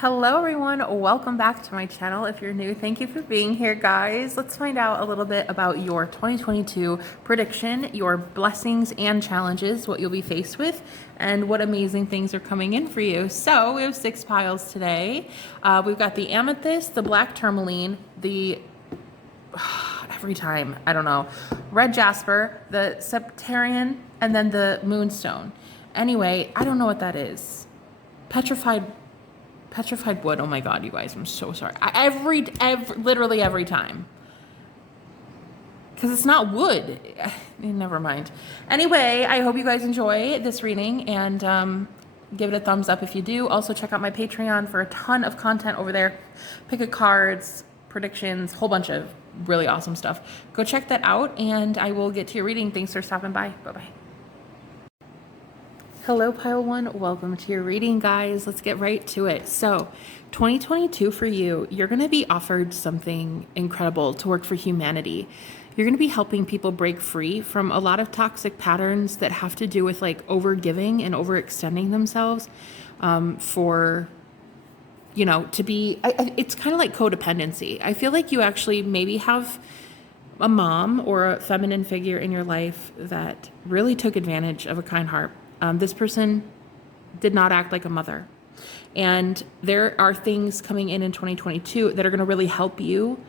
Hello everyone, welcome back to my channel. If you're new, thank you for being here, guys. Let's find out a little bit about your 2022 prediction, your blessings and challenges, what you'll be faced with, and what amazing things are coming in for you. So we have 6 piles today. We've got the amethyst, the black tourmaline, the every time, I don't know, red jasper, the septarian, and then the moonstone. Anyway, I don't know what that is. Petrified wood. Oh my God, you guys, I'm so sorry. Literally every time. Because it's not wood. Never mind. Anyway, I hope you guys enjoy this reading and give it a thumbs up if you do. Also, check out my Patreon for a ton of content over there. Pick a cards, predictions, whole bunch of really awesome stuff. Go check that out and I will get to your reading. Thanks for stopping by. Bye-bye. Hello, Pile 1. Welcome to your reading, guys. Let's get right to it. So, 2022 for you, you're going to be offered something incredible to work for humanity. You're going to be helping people break free from a lot of toxic patterns that have to do with like overgiving and overextending themselves to be, it's kind of like codependency. I feel like you actually maybe have a mom or a feminine figure in your life that really took advantage of a kind heart. This person did not act like a mother. And there are things coming in 2022 that are going to really help you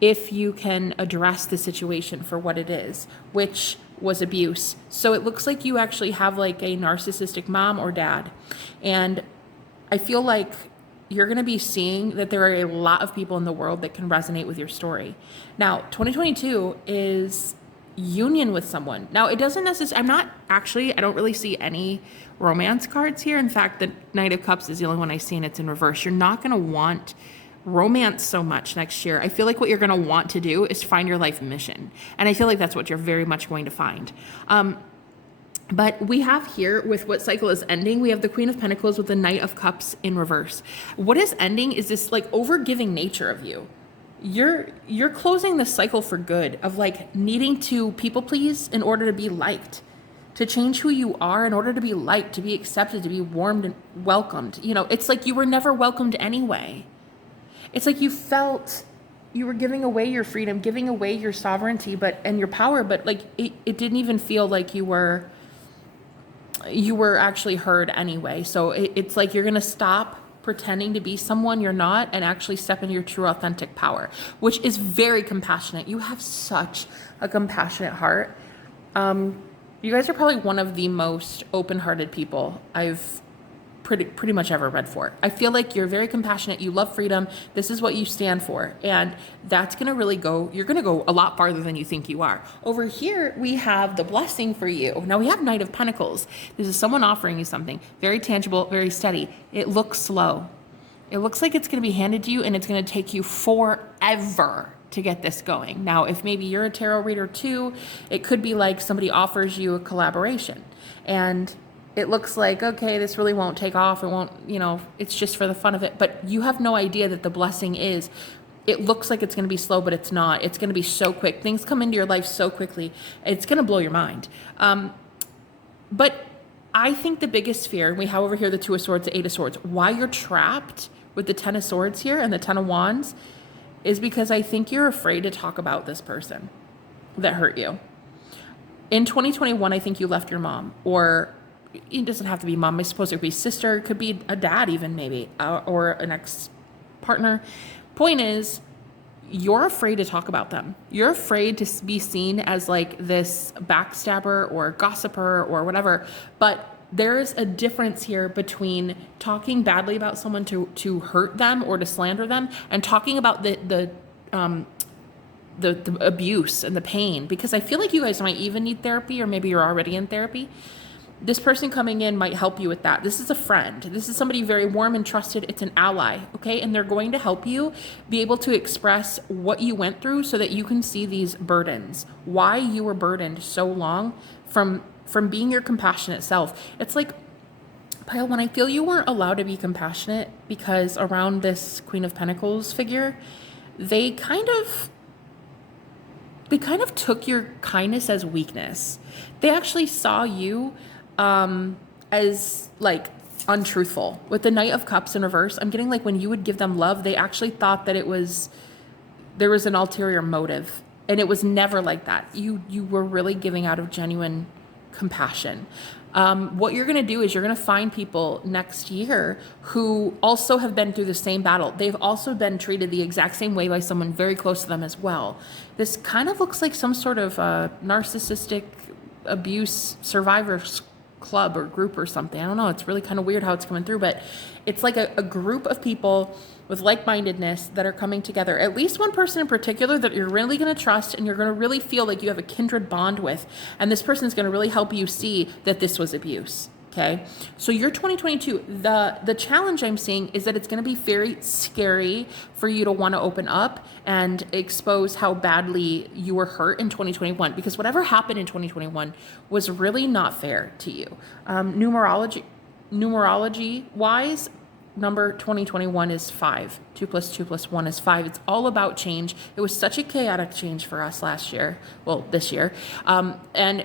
if you can address the situation for what it is, which was abuse. So it looks like you actually have like a narcissistic mom or dad. And I feel like you're going to be seeing that there are a lot of people in the world that can resonate with your story. Now, 2022 is union with someone. Now, it doesn't necessarily, I don't really see any romance cards here. In fact, the Knight of Cups is the only one I see and it's in reverse. You're not going to want romance so much next year. I feel like what you're going to want to do is find your life mission. And I feel like that's what you're very much going to find. But we have here with what cycle is ending, we have the Queen of Pentacles with the Knight of Cups in reverse. What is ending is this like overgiving nature of you. You're closing the cycle for good of like needing to people please in order to be liked, to change who you are in order to be liked, to be accepted, to be warmed and welcomed. You know, it's like you were never welcomed anyway. It's like you felt you were giving away your freedom, giving away your sovereignty, and your power, but like it didn't even feel like you were actually heard anyway. So it's like you're going to stop pretending to be someone you're not and actually step into your true authentic power, which is very compassionate. You have such a compassionate heart. You guys are probably one of the most open-hearted people I've pretty much ever read for. I feel like you're very compassionate. You love freedom. This is what you stand for. And that's going to really you're going to go a lot farther than you think you are. Over here, we have the blessing for you. Now we have Knight of Pentacles. This is someone offering you something very tangible, very steady. It looks slow. It looks like it's going to be handed to you and it's going to take you forever to get this going. Now, if maybe you're a tarot reader too, it could be like somebody offers you a collaboration and it looks like, okay, this really won't take off. It won't, it's just for the fun of it. But you have no idea that the blessing is, it looks like it's going to be slow, but it's not. It's going to be so quick. Things come into your life so quickly. It's going to blow your mind. But I think the biggest fear, and we have over here the Two of Swords, the Eight of Swords, why you're trapped with the Ten of Swords here and the Ten of Wands is because I think you're afraid to talk about this person that hurt you. In 2021, I think you left your mom, or it doesn't have to be mom. I suppose it could be sister, it could be a dad even maybe, or an ex-partner. Point is, you're afraid to talk about them. You're afraid to be seen as like this backstabber or gossiper or whatever. But there's a difference here between talking badly about someone to hurt them or to slander them and talking about the abuse and the pain, because I feel like you guys might even need therapy, or maybe you're already in therapy. This person coming in might help you with that. This is a friend. This is somebody very warm and trusted. It's an ally, okay? And they're going to help you be able to express what you went through so that you can see these burdens, why you were burdened so long from being your compassionate self. It's like, Pile, when I feel you weren't allowed to be compassionate because around this Queen of Pentacles figure, they kind of took your kindness as weakness. They actually saw you as like untruthful. With the Knight of Cups in reverse, I'm getting like when you would give them love, they actually thought that there was an ulterior motive, and it was never like that. You were really giving out of genuine compassion. What you're going to do is you're going to find people next year who also have been through the same battle. They've also been treated the exact same way by someone very close to them as well. This kind of looks like some sort of narcissistic abuse survivors club or group or something. I don't know. It's really kind of weird how it's coming through, but it's like a group of people with like-mindedness that are coming together. At least one person in particular that you're really going to trust and you're going to really feel like you have a kindred bond with. And this person is going to really help you see that this was abuse. Okay. So your 2022, the challenge I'm seeing is that it's going to be very scary for you to want to open up and expose how badly you were hurt in 2021, because whatever happened in 2021 was really not fair to you. Numerology wise, number 2021 is 5. 2 + 2 + 1 is 5. It's all about change. It was such a chaotic change for us last year. Well, this year. And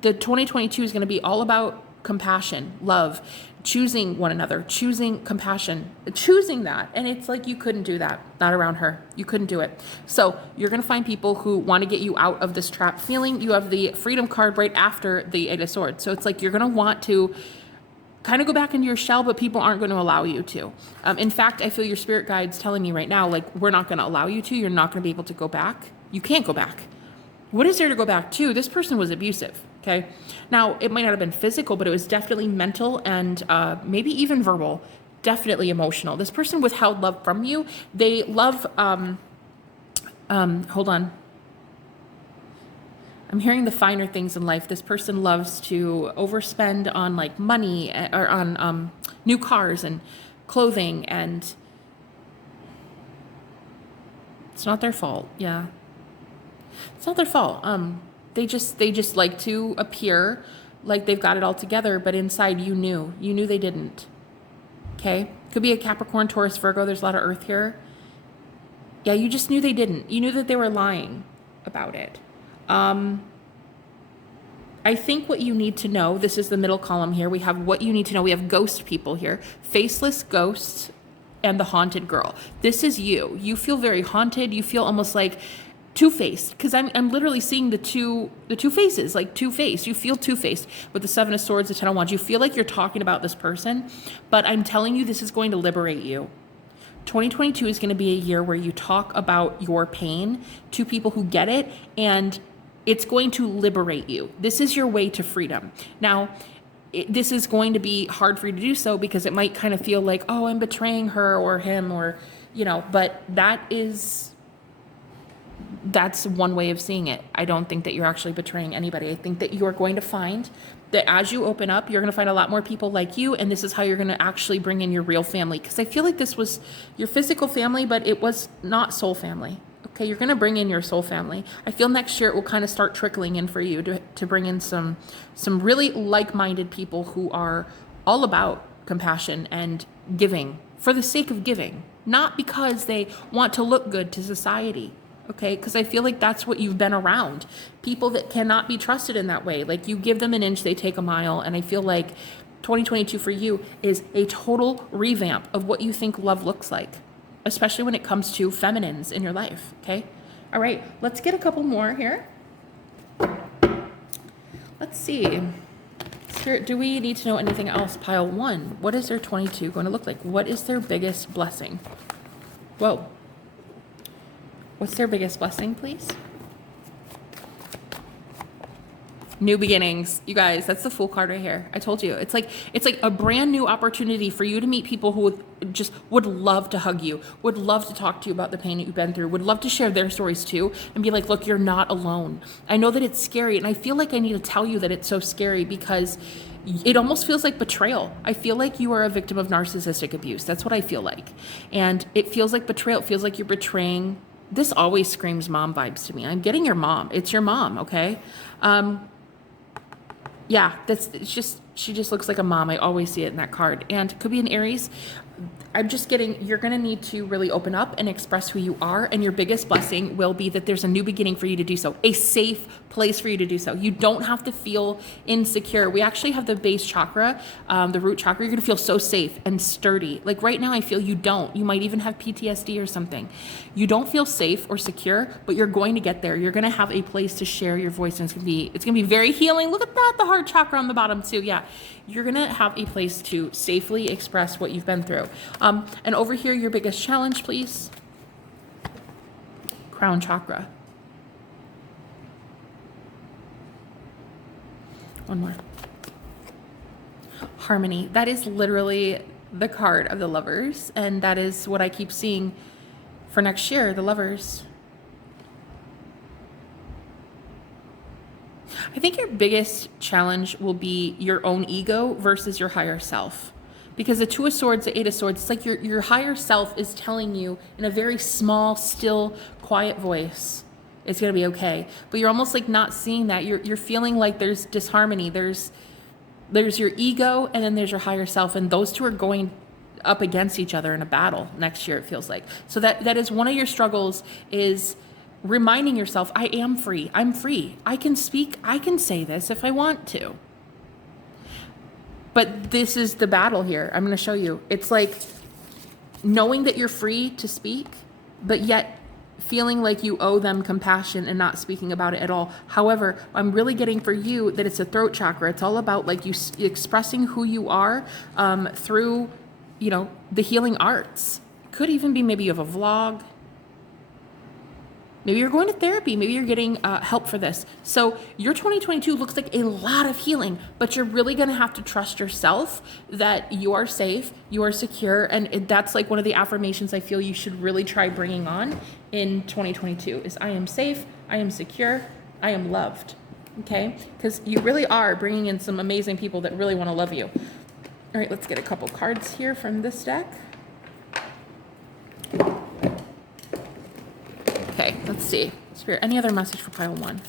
the 2022 is going to be all about compassion, love, choosing one another, choosing compassion, choosing that. And it's like, you couldn't do that. Not around her. You couldn't do it. So you're going to find people who want to get you out of this trap feeling. You have the Freedom card right after the 8 of Swords. So it's like, you're going to want to kind of go back into your shell, but people aren't going to allow you to. In fact, I feel your spirit guides telling me right now, like, we're not going to allow you to. You're not going to be able to go back. You can't go back. What is there to go back to? This person was abusive. Okay. Now, it might not have been physical, but it was definitely mental and maybe even verbal, definitely emotional. This person withheld love from you. They love, hold on. I'm hearing the finer things in life. This person loves to overspend on like money or on new cars and clothing, and it's not their fault. Yeah. It's not their fault. They just like to appear like they've got it all together, but inside you knew they didn't. Okay. Could be a Capricorn, Taurus, Virgo. There's a lot of earth here. Yeah. You just knew they didn't. You knew that they were lying about it. I think what you need to know, this is the middle column here. We have what you need to know. We have ghost people here, faceless ghosts and the haunted girl. This is you. You feel very haunted. You feel almost like two-faced, because I'm literally seeing the two faces, like two-faced. You feel two-faced with the 7 of Swords, the 10 of Wands. You feel like you're talking about this person, but I'm telling you, this is going to liberate you. 2022 is going to be a year where you talk about your pain to people who get it, and it's going to liberate you. This is your way to freedom. Now, this is going to be hard for you to do so because it might kind of feel like, oh, I'm betraying her or him, or, but that's one way of seeing it. I don't think that you're actually betraying anybody. I think that you are going to find that as you open up, you're going to find a lot more people like you, and this is how you're going to actually bring in your real family. Because I feel like this was your physical family, but it was not soul family. Okay, you're going to bring in your soul family. I feel next year it will kind of start trickling in for you to bring in some really like-minded people who are all about compassion and giving for the sake of giving, not because they want to look good to society. Okay, because I feel like that's what you've been around. People that cannot be trusted in that way. Like, you give them an inch, they take a mile. And I feel like 2022 for you is a total revamp of what you think love looks like, especially when it comes to feminines in your life. Okay. All right. Let's get a couple more here. Let's see. Spirit, do we need to know anything else? Pile 1. What is their 22 going to look like? What is their biggest blessing? Whoa. What's their biggest blessing, please? New beginnings. You guys, that's the Fool card right here. I told you. It's like a brand new opportunity for you to meet people who would love to hug you, would love to talk to you about the pain that you've been through, would love to share their stories too, and be like, look, you're not alone. I know that it's scary, and I feel like I need to tell you that it's so scary because it almost feels like betrayal. I feel like you are a victim of narcissistic abuse. That's what I feel like. And it feels like betrayal. It feels like you're betraying. This always screams mom vibes to me. I'm getting your mom. It's your mom, okay? Yeah, she just looks like a mom. I always see it in that card. And it could be an Aries. I'm just getting, you're going to need to really open up and express who you are. And your biggest blessing will be that there's a new beginning for you to do so, a safe place for you to do so. You don't have to feel insecure. We actually have the base chakra, the root chakra. You're going to feel so safe and sturdy. Like right now, I feel you don't. You might even have PTSD or something. You don't feel safe or secure, but you're going to get there. You're going to have a place to share your voice, and it's going to be very healing. Look at that, the heart chakra on the bottom too. Yeah, you're going to have a place to safely express what you've been through. And over here, your biggest challenge, please. Crown chakra. One more. Harmony. That is literally the card of the Lovers, and that is what I keep seeing for next year, the Lovers. I think your biggest challenge will be your own ego versus your higher self. Because the Two of Swords, the Eight of Swords, it's like your higher self is telling you in a very small, still, quiet voice, it's going to be okay. But you're almost like not seeing that. You're feeling like there's disharmony. There's your ego, and then there's your higher self. And those two are going up against each other in a battle next year, it feels like. So that is one of your struggles, is reminding yourself, I am free. I'm free. I can speak. I can say this if I want to. But this is the battle here. I'm going to show you. It's like knowing that you're free to speak, but yet feeling like you owe them compassion and not speaking about it at all. However, I'm really getting for you that it's a throat chakra. It's all about like you expressing who you are through, the healing arts. Could even be maybe you have a vlog. Maybe you're going to therapy. Maybe you're getting help for this. So your 2022 looks like a lot of healing, but you're really going to have to trust yourself that you are safe, you are secure. And that's like one of the affirmations I feel you should really try bringing on in 2022 is I am safe, I am secure, I am loved. Okay? Because you really are bringing in some amazing people that really want to love you. All right, let's get a couple cards here from this deck. Okay, let's see. Spirit, any other message for pile one?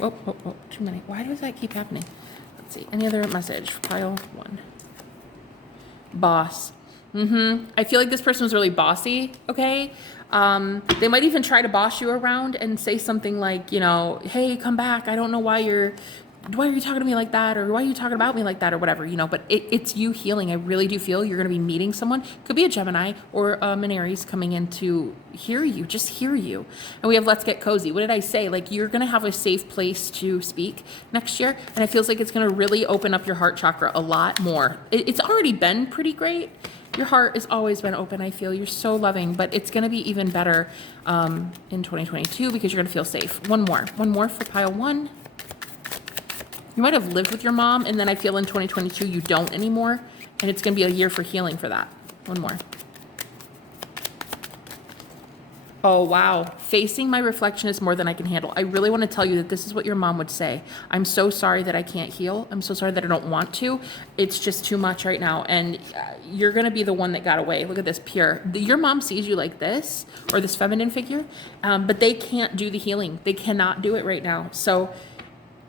Oh, too many. Why does that keep happening? Let's see. Any other message for pile one? Boss. I feel like this person was really bossy, okay? They might even try to boss you around and say something like, hey, come back. I don't know why are you talking to me like that? Or why are you talking about me like that? Or whatever, but it's you healing. I really do feel you're going to be meeting someone. Could be a Gemini or an Aries coming in to just hear you. And we have Let's Get Cozy. What did I say? Like you're going to have a safe place to speak next year. And it feels like it's going to really open up your heart chakra a lot more. It's already been pretty great. Your heart has always been open, I feel. You're so loving, but it's going to be even better in 2022 because you're going to feel safe. One more for pile one. You might have lived with your mom, and then I feel in 2022 you don't anymore, and it's going to be a year for healing for that. One more. Oh, wow. Facing my reflection is more than I can handle. I really want to tell you that this is what your mom would say. I'm so sorry that I can't heal. I'm so sorry that I don't want to. It's just too much right now, and you're going to be the one that got away. Look at this, pure. Your mom sees you like this, or this feminine figure, but they can't do the healing. They cannot do it right now. So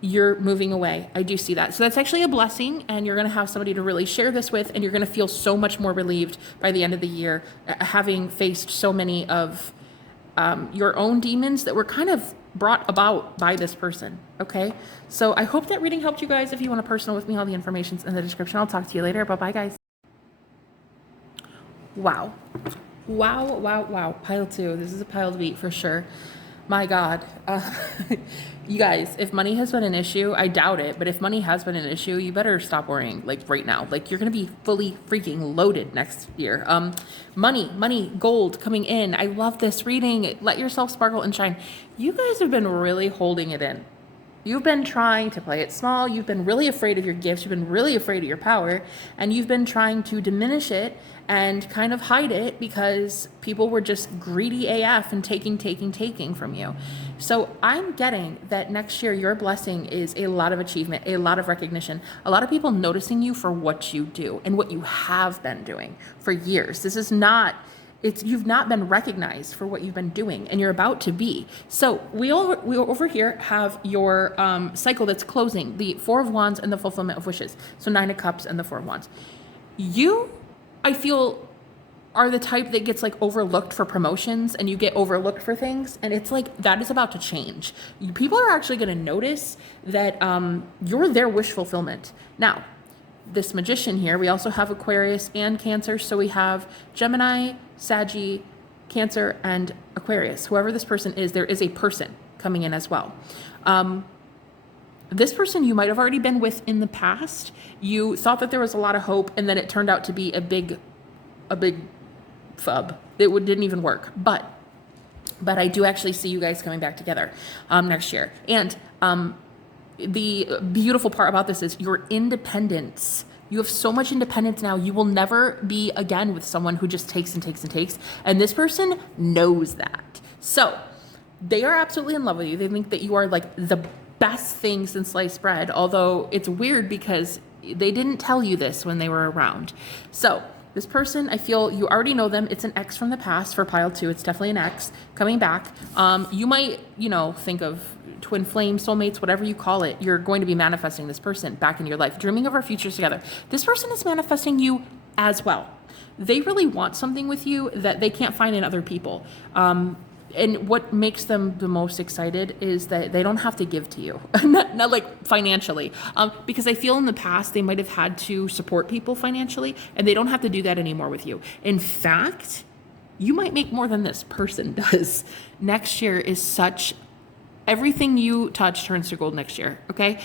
you're moving away. I do see that. So that's actually a blessing, and you're going to have somebody to really share this with, and you're going to feel so much more relieved by the end of the year, having faced so many of your own demons that were kind of brought about by this person. Okay. So I hope that reading helped you guys. If you want a personal with me, all the information's in the description. I'll talk to you later. Bye-bye, guys. Wow. Pile two. This is a pile to beat for sure. My God. You guys, if money has been an issue, I doubt it, but if money has been an issue, you better stop worrying, like right now. Like you're going to be fully freaking loaded next year. Money, gold coming in. I love this reading. Let yourself sparkle and shine. You guys have been really holding it in. You've been trying to play it small. You've been really afraid of your gifts. You've been really afraid of your power, and you've been trying to diminish it and kind of hide it because people were just greedy AF and taking from you. So I'm getting that next year, your blessing is a lot of achievement, a lot of recognition, a lot of people noticing you for what you do and what you have been doing for years. This is not, you've not been recognized for what you've been doing, and you're about to be. So we over here have your cycle that's closing, the Four of Wands and the fulfillment of wishes. So Nine of Cups and the Four of Wands. You, I feel, are the type that gets like overlooked for promotions, and you get overlooked for things, and it's like that is about to change. People are actually going to notice that you're their wish fulfillment. Now, this magician here, we also have Aquarius and Cancer, so we have Gemini, Saggy, Cancer, and Aquarius. Whoever this person is, there is a person coming in as well. This person you might have already been with in the past. You thought that there was a lot of hope, and then it turned out to be a big fub. Didn't even work. But I do actually see you guys coming back together next year. And the beautiful part about this is your independence. You have so much independence now. You will never be again with someone who just takes and takes and takes. And this person knows that. So they are absolutely in love with you. They think that you are like the best thing since sliced bread. Although it's weird because they didn't tell you this when they were around. So this person, I feel you already know them. It's an ex from the past for pile 2. It's definitely an ex coming back. You might, think of twin flame, soulmates, whatever you call it. You're going to be manifesting this person back in your life, dreaming of our futures together. This person is manifesting you as well. They really want something with you that they can't find in other people. And what makes them the most excited is that they don't have to give to you, not like financially, because I feel in the past they might have had to support people financially, and they don't have to do that anymore with you. In fact, you might make more than this person does. Next year is everything you touch turns to gold next year, okay?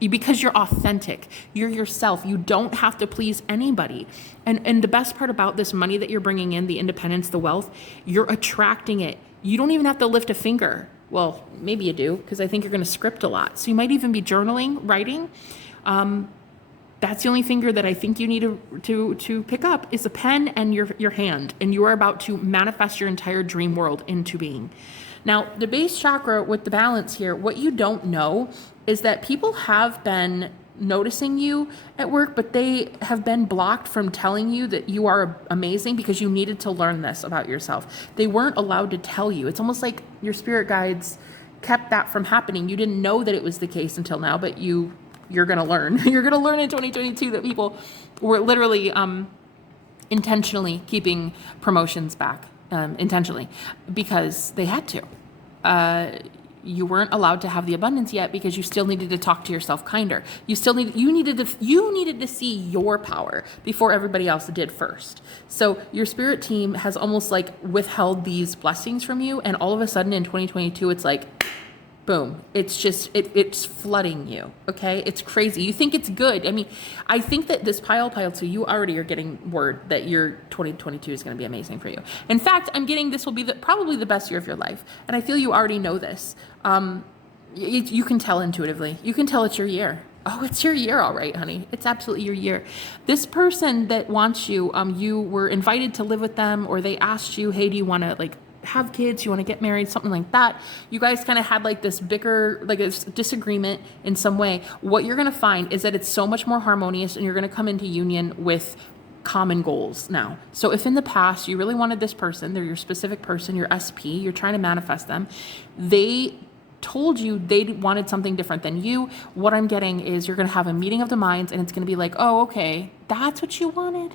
Because you're authentic, you're yourself. You don't have to please anybody. And the best part about this money that you're bringing in, the independence, the wealth, you're attracting it. You don't even have to lift a finger. Well, maybe you do, because I think you're going to script a lot. So you might even be journaling, writing. That's the only finger that I think you need to pick up is a pen and your hand. And you are about to manifest your entire dream world into being. Now, the base chakra with the balance here, what you don't know is that people have been noticing you at work, but they have been blocked from telling you that you are amazing because you needed to learn this about yourself. They weren't allowed to tell you. It's almost like your spirit guides kept that from happening. You didn't know that it was the case until now, but you're going to learn. You're going to learn in 2022 that people were literally intentionally keeping promotions back, intentionally, because they had to. You weren't allowed to have the abundance yet because you still needed to talk to yourself kinder. You needed to see your power before everybody else did first. So your spirit team has almost like withheld these blessings from you, and all of a sudden in 2022 it's like boom, it's just it's flooding you. Okay, it's crazy. You think it's good. I mean, I think that this pile 2, you already are getting word that your 2022 is going to be amazing for you. In fact, I'm getting this will be probably the best year of your life, and I feel you already know this. You can tell intuitively. You can tell it's your year. Oh, it's your year, all right, honey. It's absolutely your year. This person that wants you, you were invited to live with them, or they asked you, hey, do you want to have kids, you want to get married, something like that. You guys kind of had this bicker, a disagreement in some way. What you're going to find is that it's so much more harmonious, and you're going to come into union with common goals now. So if in the past you really wanted this person, they're your specific person, your SP, you're trying to manifest them, they told you they wanted something different than you. What I'm getting is you're going to have a meeting of the minds, and it's going to be like, oh, okay, that's what you wanted?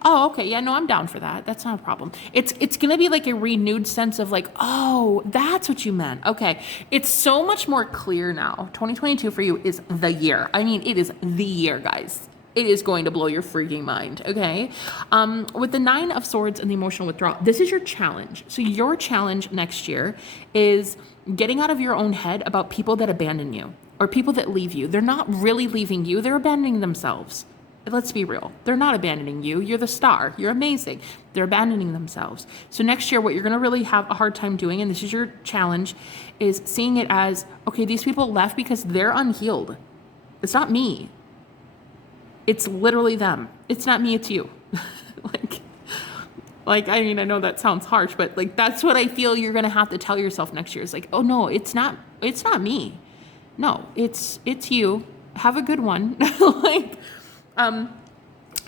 Oh, okay. Yeah, no, I'm down for that. That's not a problem. It's going to be a renewed sense of oh, that's what you meant. Okay. It's so much more clear now. 2022 for you is the year. I mean, it is the year, guys. It is going to blow your freaking mind. Okay. With the 9 of Swords and the emotional withdrawal, this is your challenge. So your challenge next year is getting out of your own head about people that abandon you or people that leave you. They're not really leaving you. They're abandoning themselves. Let's be real. They're not abandoning you. You're the star. You're amazing. They're abandoning themselves. So next year, what you're going to really have a hard time doing, and this is your challenge, is seeing it as, okay, these people left because they're unhealed. It's not me. It's literally them. It's not me. It's you. I mean, I know that sounds harsh, but that's what I feel you're going to have to tell yourself next year. It's oh no, it's not me. No, it's you. Have a good one.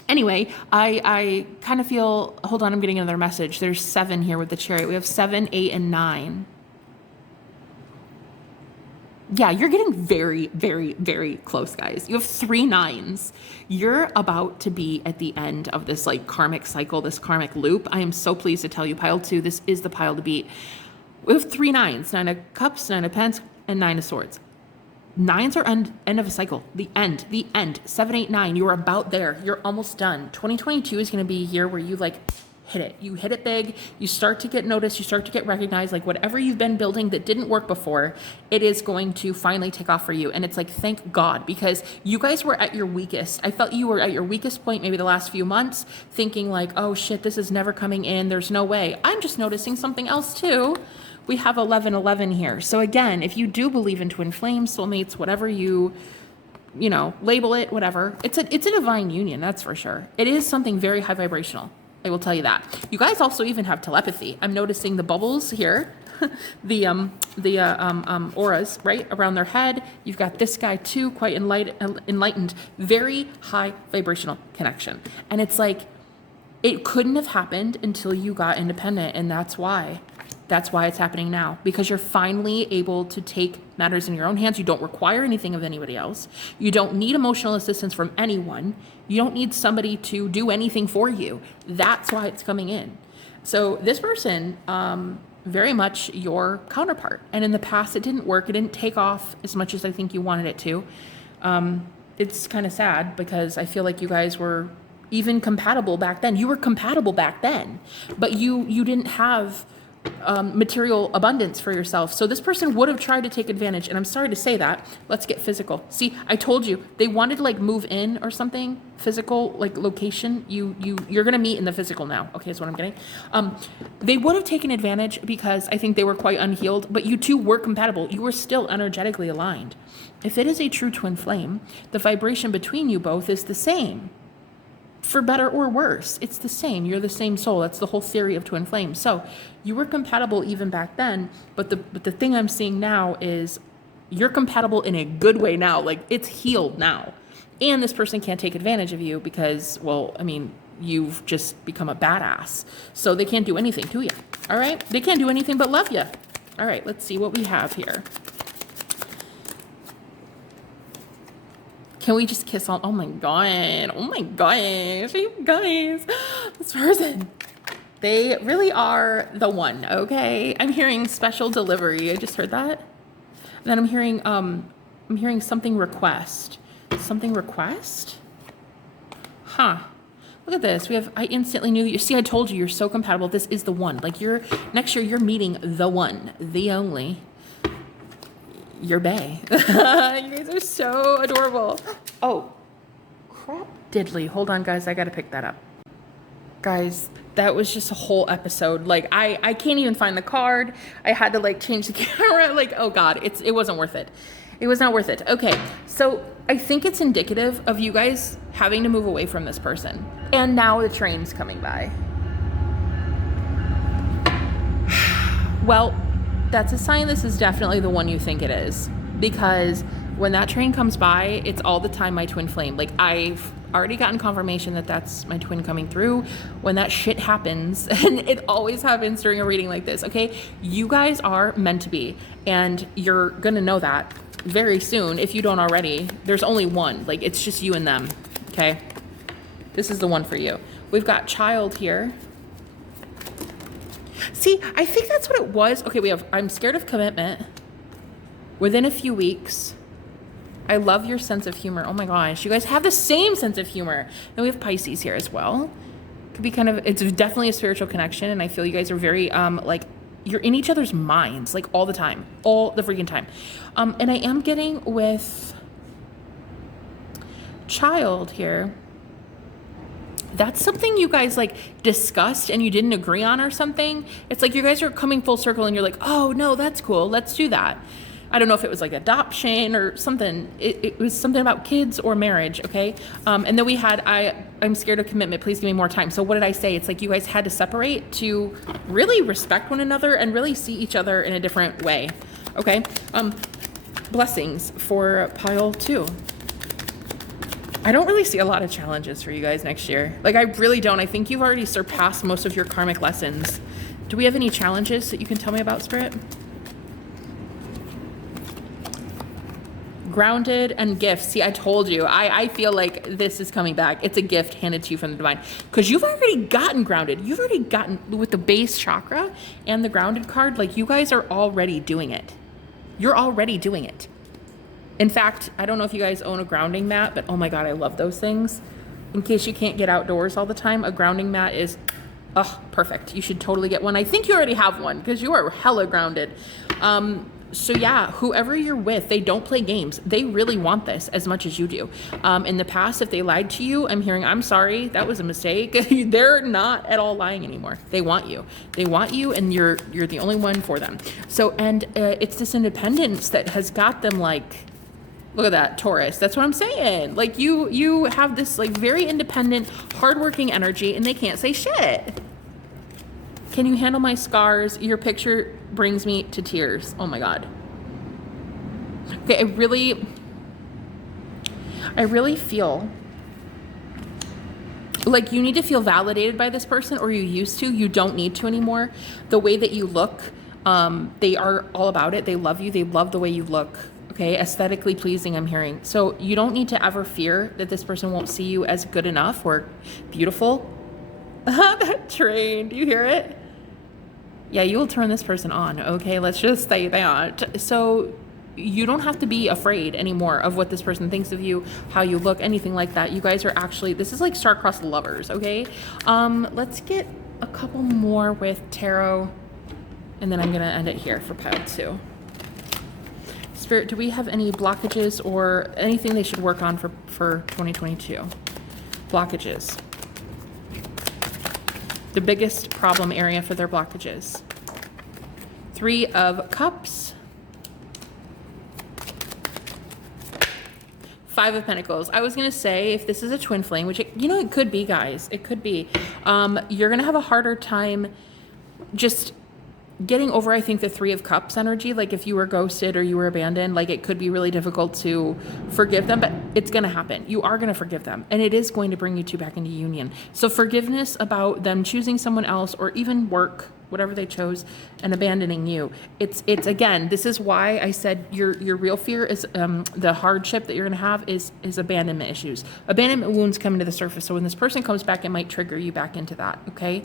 Anyway, I kind of feel, hold on, I'm getting another message. There's 7 here with the Chariot. We have 7, 8, and 9. Yeah, you're getting very, very, very close, guys. You have 3 9s. You're about to be at the end of this like karmic cycle, this karmic loop. I am so pleased to tell you, pile 2, this is the pile to beat. We have 3 9s, 9 of cups, 9 of pence, and 9 of swords. 9s are end of a cycle. The end. 7, 8, 9. You are about there. You're almost done. 2022 is going to be a year where you like hit it. You hit it big. You start to get noticed. You start to get recognized. Like whatever you've been building that didn't work before, it is going to finally take off for you. And it's like, thank God, because you guys were at your weakest. I felt you were at your weakest point maybe the last few months, thinking like, oh shit, this is never coming in. There's no way. I'm just noticing something else too. We have 11-11 here. So again, if you do believe in twin flames, soulmates, whatever you know, label it, whatever, it's a divine union. That's for sure. It is something very high vibrational. I will tell you that. You guys also even have telepathy. I'm noticing the bubbles here, the auras right around their head. You've got this guy too, quite enlightened, very high vibrational connection. And it's like, it couldn't have happened until you got independent. And that's why it's happening now, because you're finally able to take matters in your own hands. You don't require anything of anybody else. You don't need emotional assistance from anyone. You don't need somebody to do anything for you. That's why it's coming in. So this person, very much your counterpart. And in the past, it didn't work. It didn't take off as much as I think you wanted it to. It's kind of sad because I feel like you guys were even compatible back then. You were compatible back then, but you didn't have material abundance for yourself. So this person would have tried to take advantage. And I'm sorry to say that. Let's get physical. See, I told you they wanted to like move in or something physical, like location. You're going to meet in the physical now. Okay. Is what I'm getting. They would have taken advantage because I think they were quite unhealed, but you two were compatible. You were still energetically aligned. If it is a true twin flame, the vibration between you both is the same. For better or worse, it's the same. You're the same soul. That's the whole theory of twin flames. So you were compatible even back then, but the thing I'm seeing now is you're compatible in a good way now. Like it's healed now. And this person can't take advantage of you because, well, I mean, you've just become a badass. So they can't do anything to you. All right? They can't do anything but love you. All right, let's see what we have here. Can we just kiss on? Oh my God. Oh my gosh. You guys. This person. They really are the one, okay? I'm hearing special delivery. I just heard that. And then I'm hearing something request. Something request? Huh. Look at this. I instantly knew that see, I told you you're so compatible. This is the one. Like next year you're meeting the one, the only. Your bae. You guys are so adorable. Oh, crap diddly. Hold on, guys. I got to pick that up. Guys, that was just a whole episode. Like, I can't even find the card. I had to, like, change the camera. Like, oh, God. It wasn't worth it. It was not worth it. Okay, so I think it's indicative of you guys having to move away from this person. And now the train's coming by. Well, that's a sign this is definitely the one you think it is. Because when that train comes by, it's all the time my twin flame. Like, I've already gotten confirmation that that's my twin coming through. When that shit happens, and it always happens during a reading like this, okay? You guys are meant to be. And you're gonna know that very soon, if you don't already. There's only one. Like, it's just you and them, okay? This is the one for you. We've got child here. See, I think that's what it was. Okay, we have, I'm scared of commitment. Within a few weeks. I love your sense of humor. Oh my gosh, you guys have the same sense of humor. Then we have Pisces here as well. Could be kind of, it's definitely a spiritual connection. And I feel you guys are very, like, you're in each other's minds, like all the time, all the freaking time. And I am getting with child here. That's something you guys like discussed and you didn't agree on or something. It's like you guys are coming full circle and you're like, oh no, that's cool. Let's do that. I don't know if it was like adoption or something. It was something about kids or marriage, okay? And then we had, I'm scared of commitment. Please give me more time. So what did I say? It's like you guys had to separate to really respect one another and really see each other in a different way, okay? Blessings for pile 2. I don't really see a lot of challenges for you guys next year. Like, I really don't. I think you've already surpassed most of your karmic lessons. Do we have any challenges that you can tell me about, Spirit? Grounded and gifts. See, I told you. I feel like this is coming back. It's a gift handed to you from the divine. Because you've already gotten grounded. You've already gotten, with the base chakra and the grounded card, like you guys are already doing it. You're already doing it. In fact, I don't know if you guys own a grounding mat, but oh my God, I love those things. In case you can't get outdoors all the time, a grounding mat is, perfect. You should totally get one. I think you already have one because you are hella grounded. So yeah, whoever you're with, they don't play games. They really want this as much as you do. In the past, if they lied to you, I'm hearing, I'm sorry, that was a mistake. They're not at all lying anymore. They want you. They want you, and you're the only one for them. So, and it's this independence that has got them like, look at that, Taurus. That's what I'm saying. Like you have this like very independent, hardworking energy, and they can't say shit. Can you handle my scars? Your picture brings me to tears. Oh my God. Okay, I really feel like you need to feel validated by this person, or you used to. You don't need to anymore. The way that you look, they are all about it. They love you. They love the way you look. Okay, aesthetically pleasing, I'm hearing. So you don't need to ever fear that this person won't see you as good enough or beautiful. That train, do you hear it? Yeah, you will turn this person on, okay? Let's just say that. So you don't have to be afraid anymore of what this person thinks of you, how you look, anything like that. You guys are actually, this is like star-crossed lovers, okay? Let's get a couple more with tarot, and then I'm gonna end it here for pile 2. Spirit, do we have any blockages or anything they should work on for 2022? Blockages. The biggest problem area for their blockages. 3 of Cups. 5 of Pentacles. I was going to say, if this is a twin flame, which, it could be, guys. It could be. You're going to have a harder time just getting over, I think, the 3 of Cups energy. Like if you were ghosted or you were abandoned, like it could be really difficult to forgive them, but it's going to happen. You are going to forgive them, and it is going to bring you two back into union. So forgiveness about them choosing someone else, or even work, whatever they chose, and abandoning you. It's again, this is why I said your real fear is the hardship that you're going to have is abandonment issues. Abandonment wounds coming to the surface. So when this person comes back, it might trigger you back into that. Okay.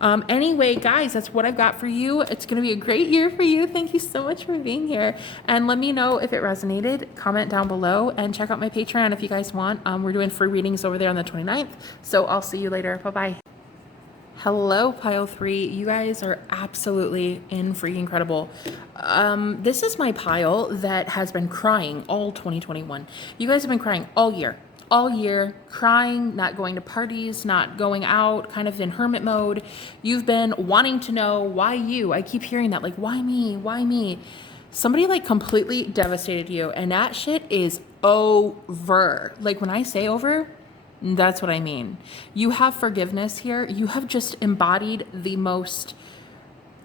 Anyway, guys, that's what I've got for you. It's going to be a great year for you. Thank you so much for being here. And let me know if it resonated. Comment down below and check out my Patreon if you guys want. We're doing free readings over there on the 29th. So I'll see you later. Bye-bye. Hello, pile 3. You guys are absolutely freaking incredible. This is my pile that has been crying all 2021. You guys have been crying all year, crying, not going to parties, not going out, kind of in hermit mode. You've been wanting to know why you. I keep hearing that, like, why me? Why me? Somebody like completely devastated you, and that shit is over. Like when I say over, that's what I mean. You have forgiveness here. You have just embodied the most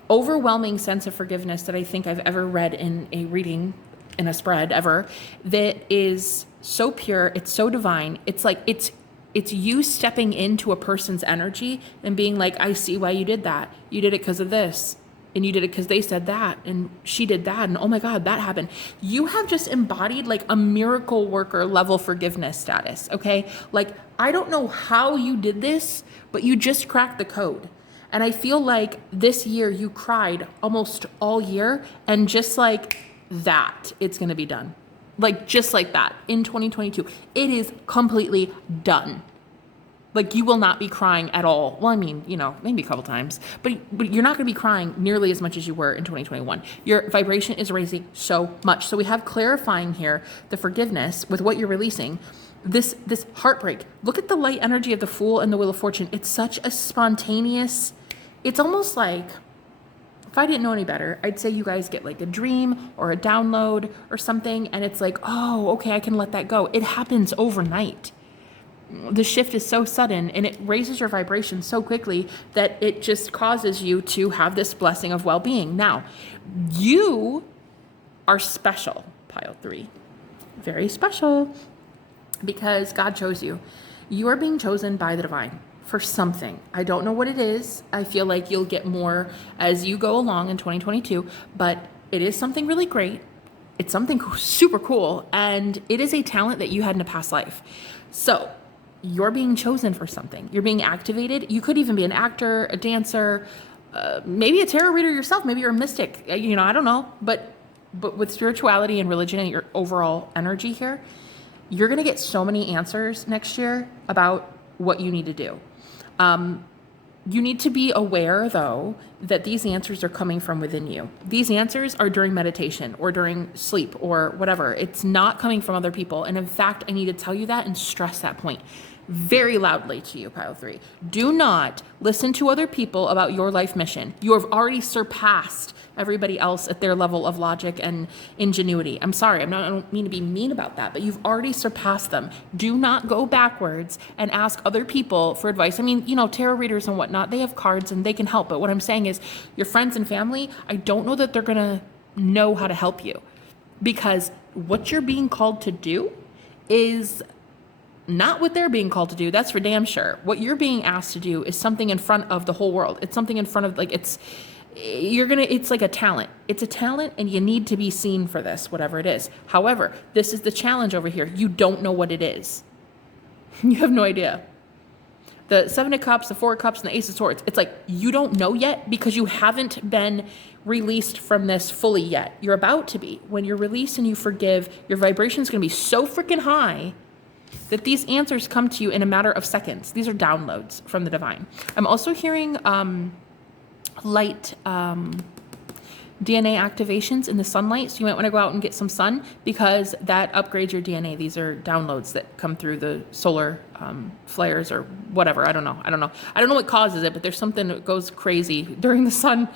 overwhelming sense of forgiveness that I think I've ever read in a reading, in a spread ever, that is so pure. It's so divine. It's like, it's you stepping into a person's energy and being like, I see why you did that. You did it because of this. And you did it because they said that, and she did that, and oh my God, that happened. You have just embodied like a miracle worker level forgiveness status, okay? Like, I don't know how you did this, but you just cracked the code. And I feel like this year you cried almost all year, and just like that, it's gonna be done. Like, just like that, in 2022, it is completely done. Like, you will not be crying at all. Well, I mean, maybe a couple times, but you're not going to be crying nearly as much as you were in 2021. Your vibration is raising so much. So we have clarifying here the forgiveness with what you're releasing. This heartbreak. Look at the light energy of the Fool and the Wheel of Fortune. It's such a spontaneous, it's almost like, if I didn't know any better, I'd say you guys get like a dream or a download or something, and it's like, oh, okay, I can let that go. It happens overnight. The shift is so sudden, and it raises your vibration so quickly that it just causes you to have this blessing of well-being. Now, you are special, pile 3. Very special, because God chose you. You are being chosen by the divine for something. I don't know what it is. I feel like you'll get more as you go along in 2022, but it is something really great. It's something super cool, and it is a talent that you had in a past life. So you're being chosen for something. You're being activated. You could even be an actor, a dancer, maybe a tarot reader yourself. Maybe you're a mystic. You know, I don't know. But with spirituality and religion and your overall energy here, you're going to get so many answers next year about what you need to do. You need to be aware, though, that these answers are coming from within you. These answers are during meditation or during sleep or whatever. It's not coming from other people. And in fact, I need to tell you that and stress that point very loudly to you, Pile 3. Do not listen to other people about your life mission. You have already surpassed everybody else at their level of logic and ingenuity. I'm sorry, I don't mean to be mean about that, but you've already surpassed them. Do not go backwards and ask other people for advice. I mean, you know, tarot readers and whatnot, they have cards and they can help. But what I'm saying is your friends and family, I don't know that they're going to know how to help you, because what you're being called to do is not what they're being called to do. That's for damn sure. What you're being asked to do is something in front of the whole world. It's something in front of, like, it's like a talent. It's a talent, and you need to be seen for this, whatever it is. However, this is the challenge over here. You don't know what it is. You have no idea. The 7 of Cups, the 4 of Cups, and the Ace of Swords, it's like you don't know yet because you haven't been released from this fully yet. You're about to be. When you're released and you forgive, your vibration is going to be so freaking high that these answers come to you in a matter of seconds. These are downloads from the divine. I'm also hearing light DNA activations in the sunlight. So you might want to go out and get some sun, because that upgrades your DNA. These are downloads that come through the solar flares or whatever. I don't know what causes it, but there's something that goes crazy during the sun.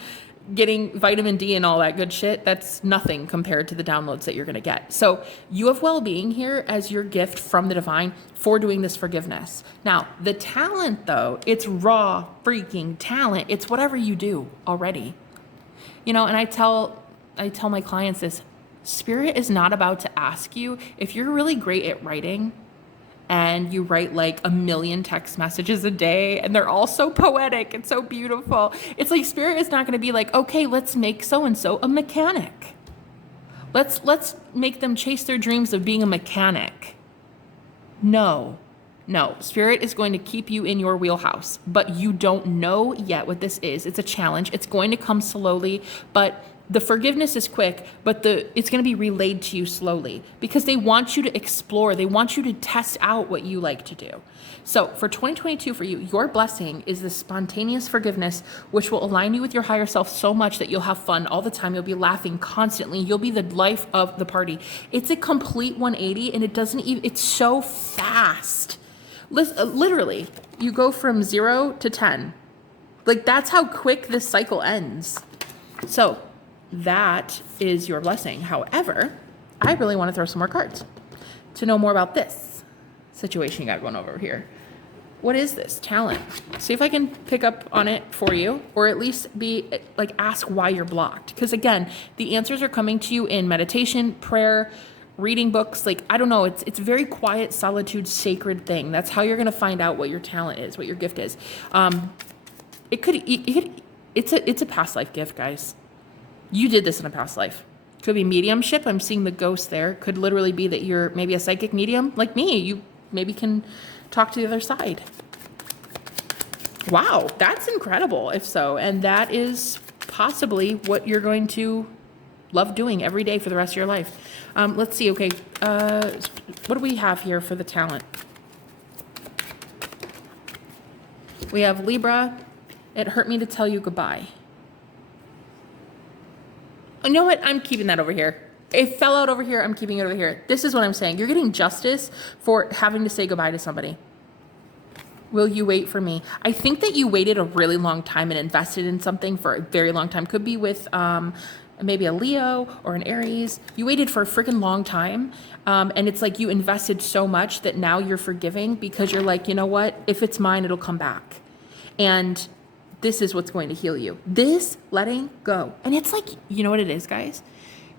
Getting vitamin D and all that good shit, that's nothing compared to the downloads that you're going to get. So you have well-being here as your gift from the divine for doing this forgiveness. Now, the talent, though, it's raw freaking talent. It's whatever you do already. You know, and I tell my clients this: Spirit is not about to ask you if you're really great at writing and you write like 1 million text messages a day and they're all so poetic and so beautiful. It's like Spirit is not going to be like, okay, let's make so-and-so a mechanic. Let's make them chase their dreams of being a mechanic. No, Spirit is going to keep you in your wheelhouse, but you don't know yet what this is. It's a challenge. It's going to come slowly, but the forgiveness is quick, but it's going to be relayed to you slowly, because they want you to explore. They want you to test out what you like to do. So for 2022 for you, your blessing is the spontaneous forgiveness, which will align you with your higher self so much that you'll have fun all the time. You'll be laughing constantly. You'll be the life of the party. It's a complete 180, and it's so fast. Literally, you go from 0 to 10. Like, that's how quick this cycle ends. So that is your blessing. However, I really want to throw some more cards to know more about this situation you got going over here. What is this talent? See if I can pick up on it for you, or at least be like, ask why you're blocked. Because again, the answers are coming to you in meditation, prayer, reading books. Like, I don't know, it's very quiet, solitude, sacred thing. That's how you're going to find out what your talent is, what your gift is. It's a past life gift, guys. You did this in a past life. Could be mediumship. I'm seeing the ghost there. Could literally be that you're maybe a psychic medium like me. You maybe can talk to the other side. Wow, that's incredible if so. And that is possibly what you're going to love doing every day for the rest of your life. Let's see. Okay. What do we have here for the talent? We have Libra. It hurt me to tell you goodbye. You know what? I'm keeping that over here. It fell out over here. I'm keeping it over here. This is what I'm saying. You're getting justice for having to say goodbye to somebody. Will you wait for me? I think that you waited a really long time and invested in something for a very long time. Could be with maybe a Leo or an Aries. You waited for a freaking long time. And it's like you invested so much that now you're forgiving, because you're like, you know what? If it's mine, it'll come back. And this is what's going to heal you. This letting go. And it's like, you know what it is, guys?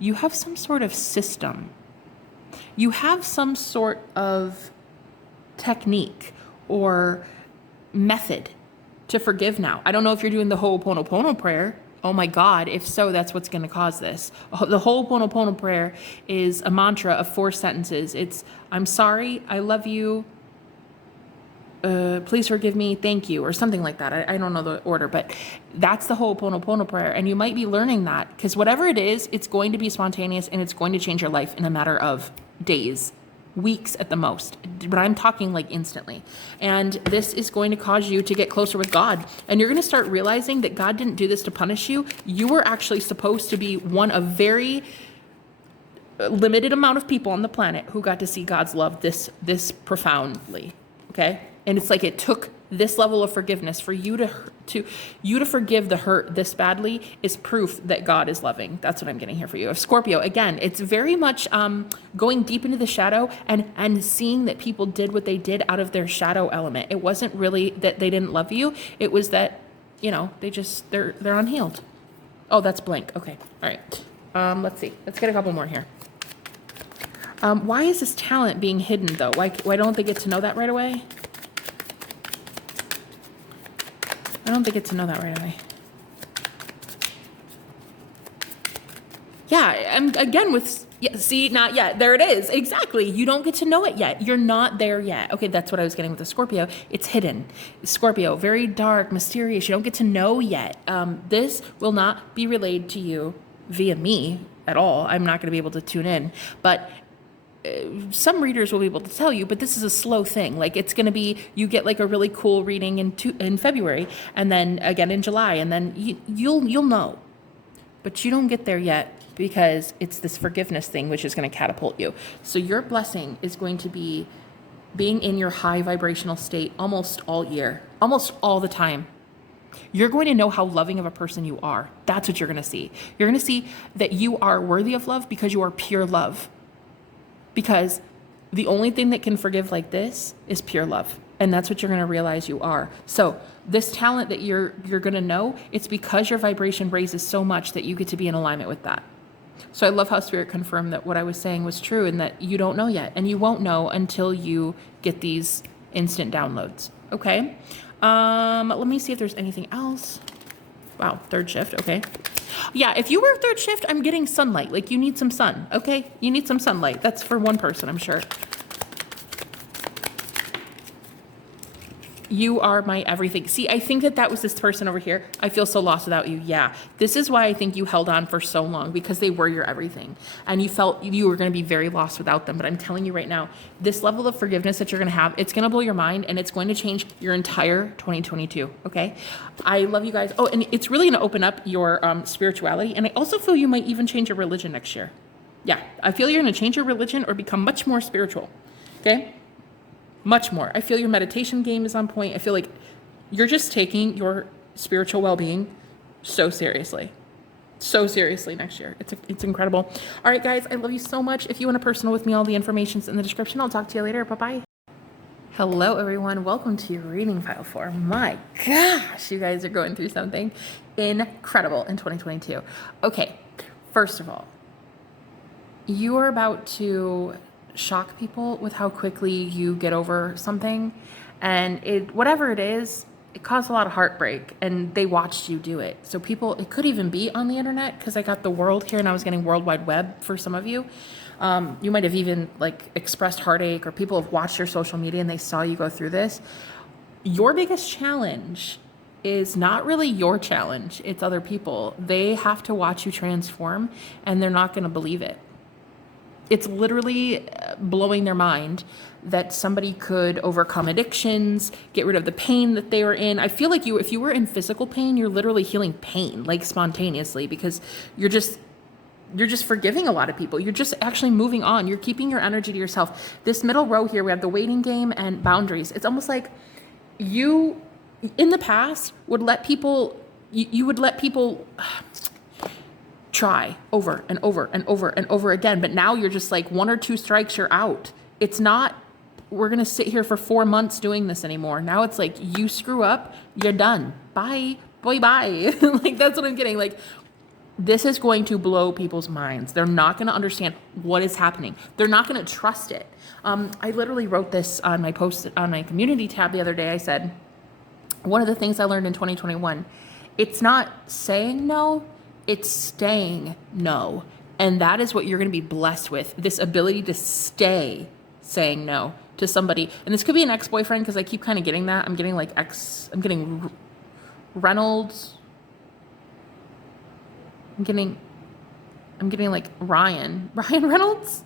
You have some sort of system. You have some sort of technique or method to forgive now. I don't know if you're doing the Ho'oponopono prayer. Oh my God, if so, that's what's going to cause this. The whole Ho'oponopono prayer is a mantra of 4 sentences. It's, I'm sorry, I love you, please forgive me, thank you, or something like that. I don't know the order, but that's the whole Ho'oponopono prayer. And you might be learning that because whatever it is, it's going to be spontaneous and it's going to change your life in a matter of days, weeks at the most. But I'm talking like instantly. And this is going to cause you to get closer with God. And you're going to start realizing that God didn't do this to punish you. You were actually supposed to be one of very limited amount of people on the planet who got to see God's love this profoundly. Okay? And it's like it took this level of forgiveness for you to forgive the hurt this badly is proof that God is loving. That's what I'm getting here for you. Of Scorpio, again, it's very much going deep into the shadow and seeing that people did what they did out of their shadow element. It wasn't really that they didn't love you. It was that, they're unhealed. Oh, that's blank. Okay. All right. Let's see. Let's get a couple more here. Why is this talent being hidden though? Why don't they get to know that right away? I don't think it's to know that right away. Yeah, I'm again with, see, not yet. There it is. Exactly. You don't get to know it yet. You're not there yet. Okay, that's what I was getting with the Scorpio. It's hidden. Scorpio, very dark, mysterious. You don't get to know yet. This will not be relayed to you via me at all. I'm not going to be able to tune in. But some readers will be able to tell you, but this is a slow thing. Like it's going to be, you get like a really cool reading in February and then again in July and then you'll know, but you don't get there yet because it's this forgiveness thing, which is going to catapult you. So your blessing is going to be being in your high vibrational state almost all year, almost all the time. You're going to know how loving of a person you are. That's what you're going to see. You're going to see that you are worthy of love because you are pure love. Because the only thing that can forgive like this is pure love. And that's what you're going to realize you are. So this talent that you're going to know, it's because your vibration raises so much that you get to be in alignment with that. So I love how Spirit confirmed that what I was saying was true and that you don't know yet. And you won't know until you get these instant downloads. Okay. Let me see if there's anything else. Wow. 3rd shift. Okay. Yeah, if you work 3rd shift, I'm getting sunlight. Like you need some sun, okay? You need some sunlight. That's for one person, I'm sure. You are my everything. See, I think that was this person over here. I feel so lost without you. Yeah, this is why I think you held on for so long because they were your everything. And you felt you were going to be very lost without them. But I'm telling you right now, this level of forgiveness that you're going to have, it's going to blow your mind and it's going to change your entire 2022, okay? I love you guys. Oh, and it's really going to open up your spirituality. And I also feel you might even change your religion next year. Yeah, I feel you're going to change your religion or become much more spiritual, okay? Much more. I feel your meditation game is on point. I feel like you're just taking your spiritual well-being so seriously next year. It's incredible. All right, guys, I love you so much. If you want a personal with me, all the information's in the description. I'll talk to you later. Bye-bye. Hello, everyone. Welcome to your reading file 4. My gosh, you guys are going through something incredible in 2022. Okay, first of all, you are about to shock people with how quickly you get over something, and whatever it is, it caused a lot of heartbreak and they watched you do it. So people, it could even be on the internet because I got the world here and I was getting World Wide Web for some of you. You might have even like expressed heartache, or people have watched your social media and they saw you go through this. Your biggest challenge is not really your challenge. It's other people. They have to watch you transform and they're not going to believe it. It's literally blowing their mind that somebody could overcome addictions, get rid of the pain that they were in. I feel like if you were in physical pain, you're literally healing pain, like spontaneously, because you're just forgiving a lot of people. You're just actually moving on. You're keeping your energy to yourself. This middle row here, we have the waiting game and boundaries. It's almost like you, in the past, would let people, you would let people try over and over and over and over again. But now you're just like 1 or 2 strikes, you're out. It's not, we're going to sit here for 4 months doing this anymore. Now it's like, you screw up, you're done. Bye. Bye. Like, that's what I'm getting. Like, this is going to blow people's minds. They're not going to understand what is happening. They're not going to trust it. I literally wrote this on my post on my community tab the other day. I said, one of the things I learned in 2021 It's not saying no, it's staying no. And that is what you're going to be blessed with, this ability to stay saying no to somebody. And this could be an ex-boyfriend, because I keep kind of getting that. I'm getting like I'm getting Reynolds. I'm getting like Ryan Reynolds.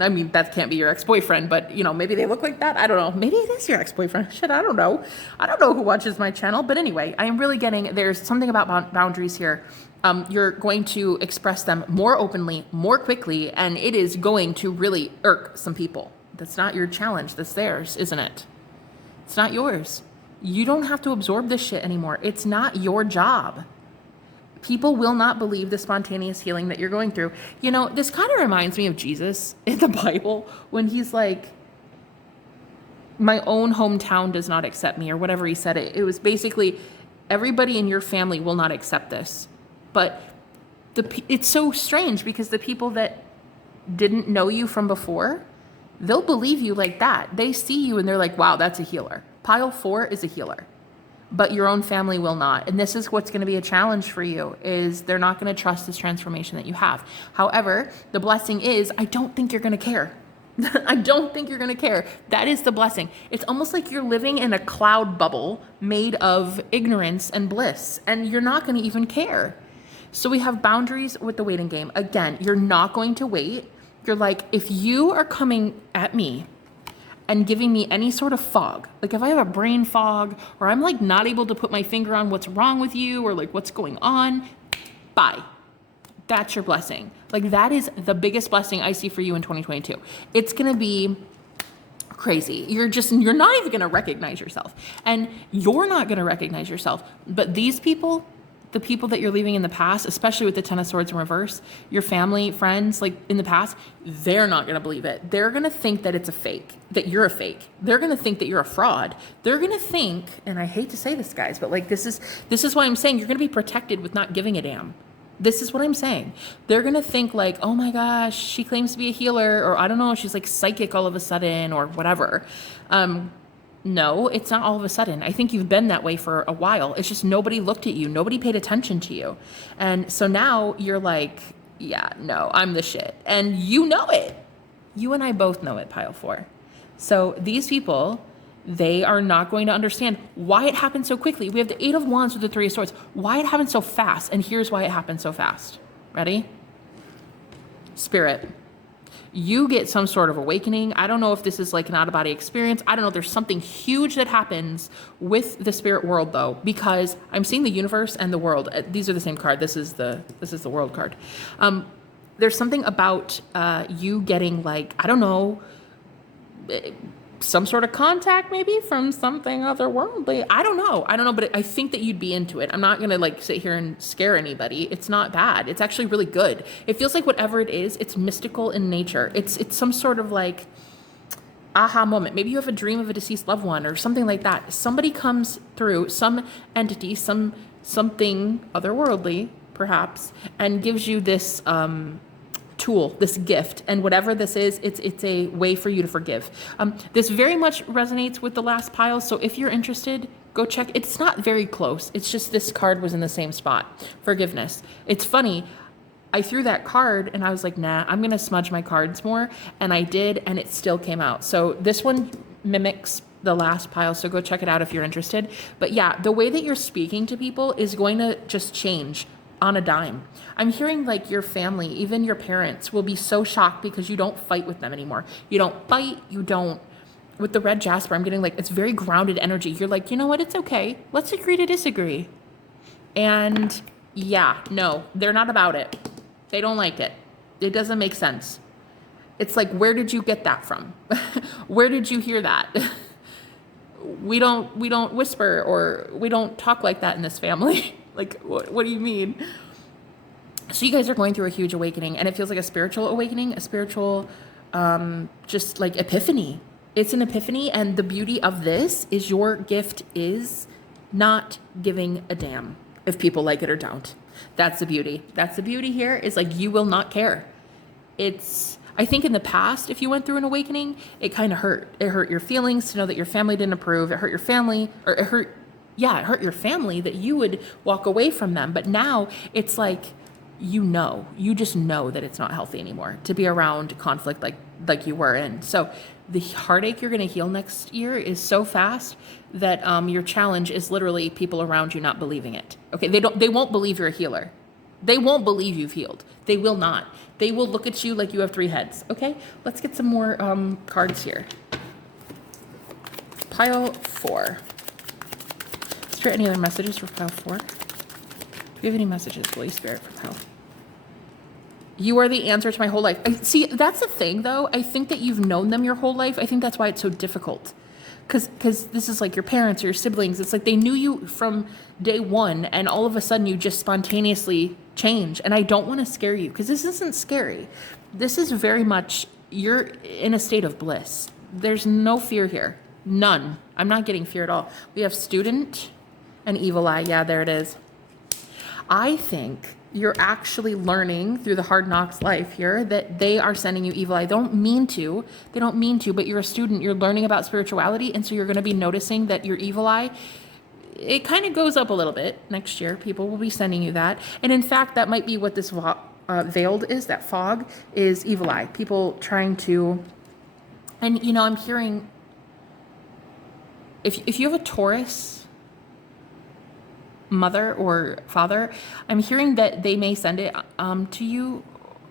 I mean, that can't be your ex-boyfriend, but you know, maybe they look like that. I don't know. Maybe it is your ex-boyfriend. Shit, I don't know. I don't know who watches my channel, but anyway, I am really getting, there's something about boundaries here. You're going to express them more openly, more quickly, and it is going to really irk some people. That's not your challenge. That's theirs, isn't it? It's not yours. You don't have to absorb this shit anymore. It's not your job. People will not believe the spontaneous healing that you're going through. You know, this kind of reminds me of Jesus in the Bible when he's like, my own hometown does not accept me, or whatever he said. It was basically, everybody in your family will not accept this. But it's so strange, because the people that didn't know you from before, they'll believe you like that. They see you and they're like, wow, that's a healer. Pile 4 is a healer. But your own family will not. And this is what's going to be a challenge for you, is they're not going to trust this transformation that you have. However, the blessing is, I don't think you're going to care. I don't think you're going to care. That is the blessing. It's almost like you're living in a cloud bubble made of ignorance and bliss, and you're not going to even care. So we have boundaries with the waiting game. Again, you're not going to wait. You're like, if you are coming at me and giving me any sort of fog, like if I have a brain fog, or I'm like not able to put my finger on what's wrong with you, or like what's going on, bye. That's your blessing. Like, that is the biggest blessing I see for you in 2022. It's going to be crazy. You're not even going to recognize yourself, and you're not going to recognize yourself. But these people, the people that you're leaving in the past, especially with the 10 of Swords in reverse, your family, friends, like in the past, they're not going to believe it. They're going to think that it's a fake, that you're a fake. They're going to think that you're a fraud. They're going to think, and I hate to say this, guys, but like, this is why I'm saying you're going to be protected with not giving a damn. This is what I'm saying. They're going to think like, oh my gosh, she claims to be a healer, or I don't know, she's like psychic all of a sudden, or whatever. No, it's not all of a sudden. I think you've been that way for a while. It's just nobody looked at you. Nobody paid attention to you. And so now you're like, yeah, no, I'm the shit. And you know it. You and I both know it, pile 4. So these people, they are not going to understand why it happened so quickly. We have the 8 of Wands with the 3 of Swords. Why it happened so fast. And here's why it happened so fast. Ready? Spirit. You get some sort of awakening. I don't know if this is like an out-of-body experience. I don't know. There's something huge that happens with the spirit world, though, because I'm seeing the universe and the world. These are the same card. This is the world card. There's something about you getting like, I don't know, some sort of contact maybe from something otherworldly. I don't know, but I think that you'd be into it. I'm not going to like sit here and scare anybody. It's not bad. It's actually really good. It feels like whatever it is, it's mystical in nature. It's some sort of like aha moment. Maybe you have a dream of a deceased loved one or something like that. Somebody comes through, some entity, something otherworldly perhaps, and gives you this tool, this gift, and whatever this is, it's a way for you to forgive. This very much resonates with the last pile, so if you're interested, go check. It's not very close. It's just this card was in the same spot. Forgiveness. It's funny. I threw that card and I was like, nah, I'm gonna smudge my cards more, and I did, and it still came out. So this one mimics the last pile, so go check it out if you're interested. But yeah, the way that you're speaking to people is going to just change on a dime. I'm hearing like your family, even your parents, will be so shocked because you don't fight with them anymore. You don't fight, you don't. With the red jasper, I'm getting like, it's very grounded energy. You're like, you know what, it's okay. Let's agree to disagree. And yeah, no, they're not about it. They don't like it. It doesn't make sense. It's like, where did you get that from? Where did you hear that? We don't whisper, or we don't talk like that in this family. Like, what do you mean? So you guys are going through a huge awakening, and it feels like a spiritual awakening, a spiritual, just like epiphany. It's an epiphany, and the beauty of this is your gift is not giving a damn if people like it or don't. That's the beauty. That's the beauty here, is like, you will not care. I think in the past, if you went through an awakening, it kind of hurt. It hurt your feelings to know that your family didn't approve. It hurt your family, or it hurt Yeah, it hurt your family that you would walk away from them. But now it's like, you just know that it's not healthy anymore to be around conflict like you were in. So the heartache you're going to heal next year is so fast that your challenge is literally people around you not believing it. Okay, they won't believe you're a healer. They won't believe you've healed. They will not. They will look at you like you have 3 heads. Okay, let's get some more cards here. Pile 4. Is there any other messages for pile 4? Do you have any messages, Holy Spirit, for pile? You are the answer to my whole life. See, that's the thing, though. I think that you've known them your whole life. I think that's why it's so difficult. Because this is like your parents or your siblings. It's like they knew you from day one, and all of a sudden you just spontaneously change. And I don't want to scare you, because this isn't scary. This is very much, you're in a state of bliss. There's no fear here. None. I'm not getting fear at all. We have student and evil eye. Yeah, there it is. I think you're actually learning through the hard knocks life here that they are sending you evil eye. They don't mean to, but you're a student. You're learning about spirituality, and so you're going to be noticing that your evil eye, it kind of goes up a little bit next year. People will be sending you that. And in fact, that might be what this veiled is, that fog is evil eye. People trying to, and I'm hearing, if you have a Taurus mother or father, I'm hearing that they may send it to you,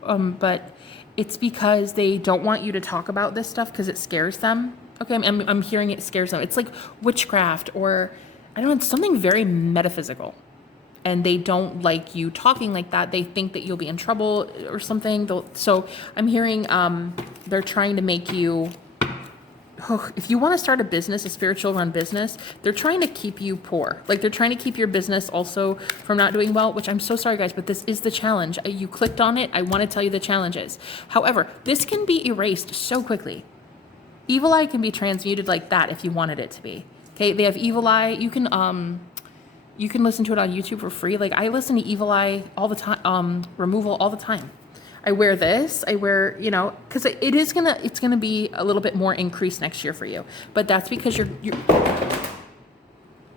but it's because they don't want you to talk about this stuff because it scares them. Okay, I'm hearing it scares them. It's like witchcraft, or I don't know, it's something very metaphysical, and they don't like you talking like that. They think that you'll be in trouble or something. So I'm hearing they're trying to make you, if you want to start a business, a spiritual run business, they're trying to keep you poor. Like they're trying to keep your business also from not doing well, which I'm so sorry, guys, but this is the challenge. You clicked on it. I want to tell you the challenges. However, this can be erased so quickly. Evil eye can be transmuted like that if you wanted it to be. Okay, they have evil eye. You can listen to it on YouTube for free. Like I listen to evil eye all the time, removal all the time. I wear this, because it's gonna be a little bit more increased next year for you. But that's because you're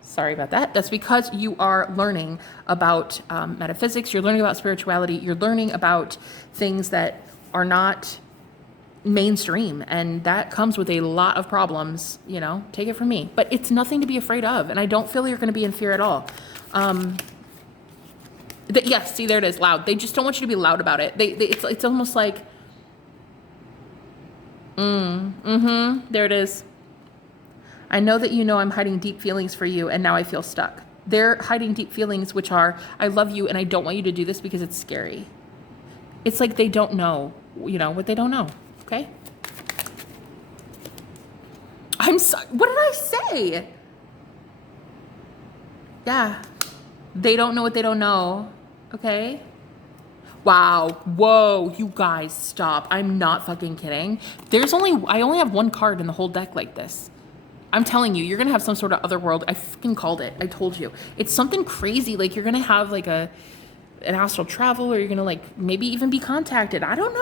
sorry about that. That's because you are learning about metaphysics. You're learning about spirituality. You're learning about things that are not mainstream, and that comes with a lot of problems. Take it from me. But it's nothing to be afraid of, and I don't feel you're going to be in fear at all. Yes, see, there it is, loud. They just don't want you to be loud about it. It's almost like, there it is. I know that I'm hiding deep feelings for you, and now I feel stuck. They're hiding deep feelings, which are, I love you, and I don't want you to do this because it's scary. It's like they don't know, what they don't know, okay? I'm sorry, what did I say? Yeah, they don't know what they don't know. Okay. Wow. Whoa. You guys stop. I'm not fucking kidding. I only have 1 card in the whole deck like this. I'm telling you, you're going to have some sort of other world. I fucking called it. I told you. It's something crazy. Like you're going to have like an astral travel, or you're going to like maybe even be contacted. I don't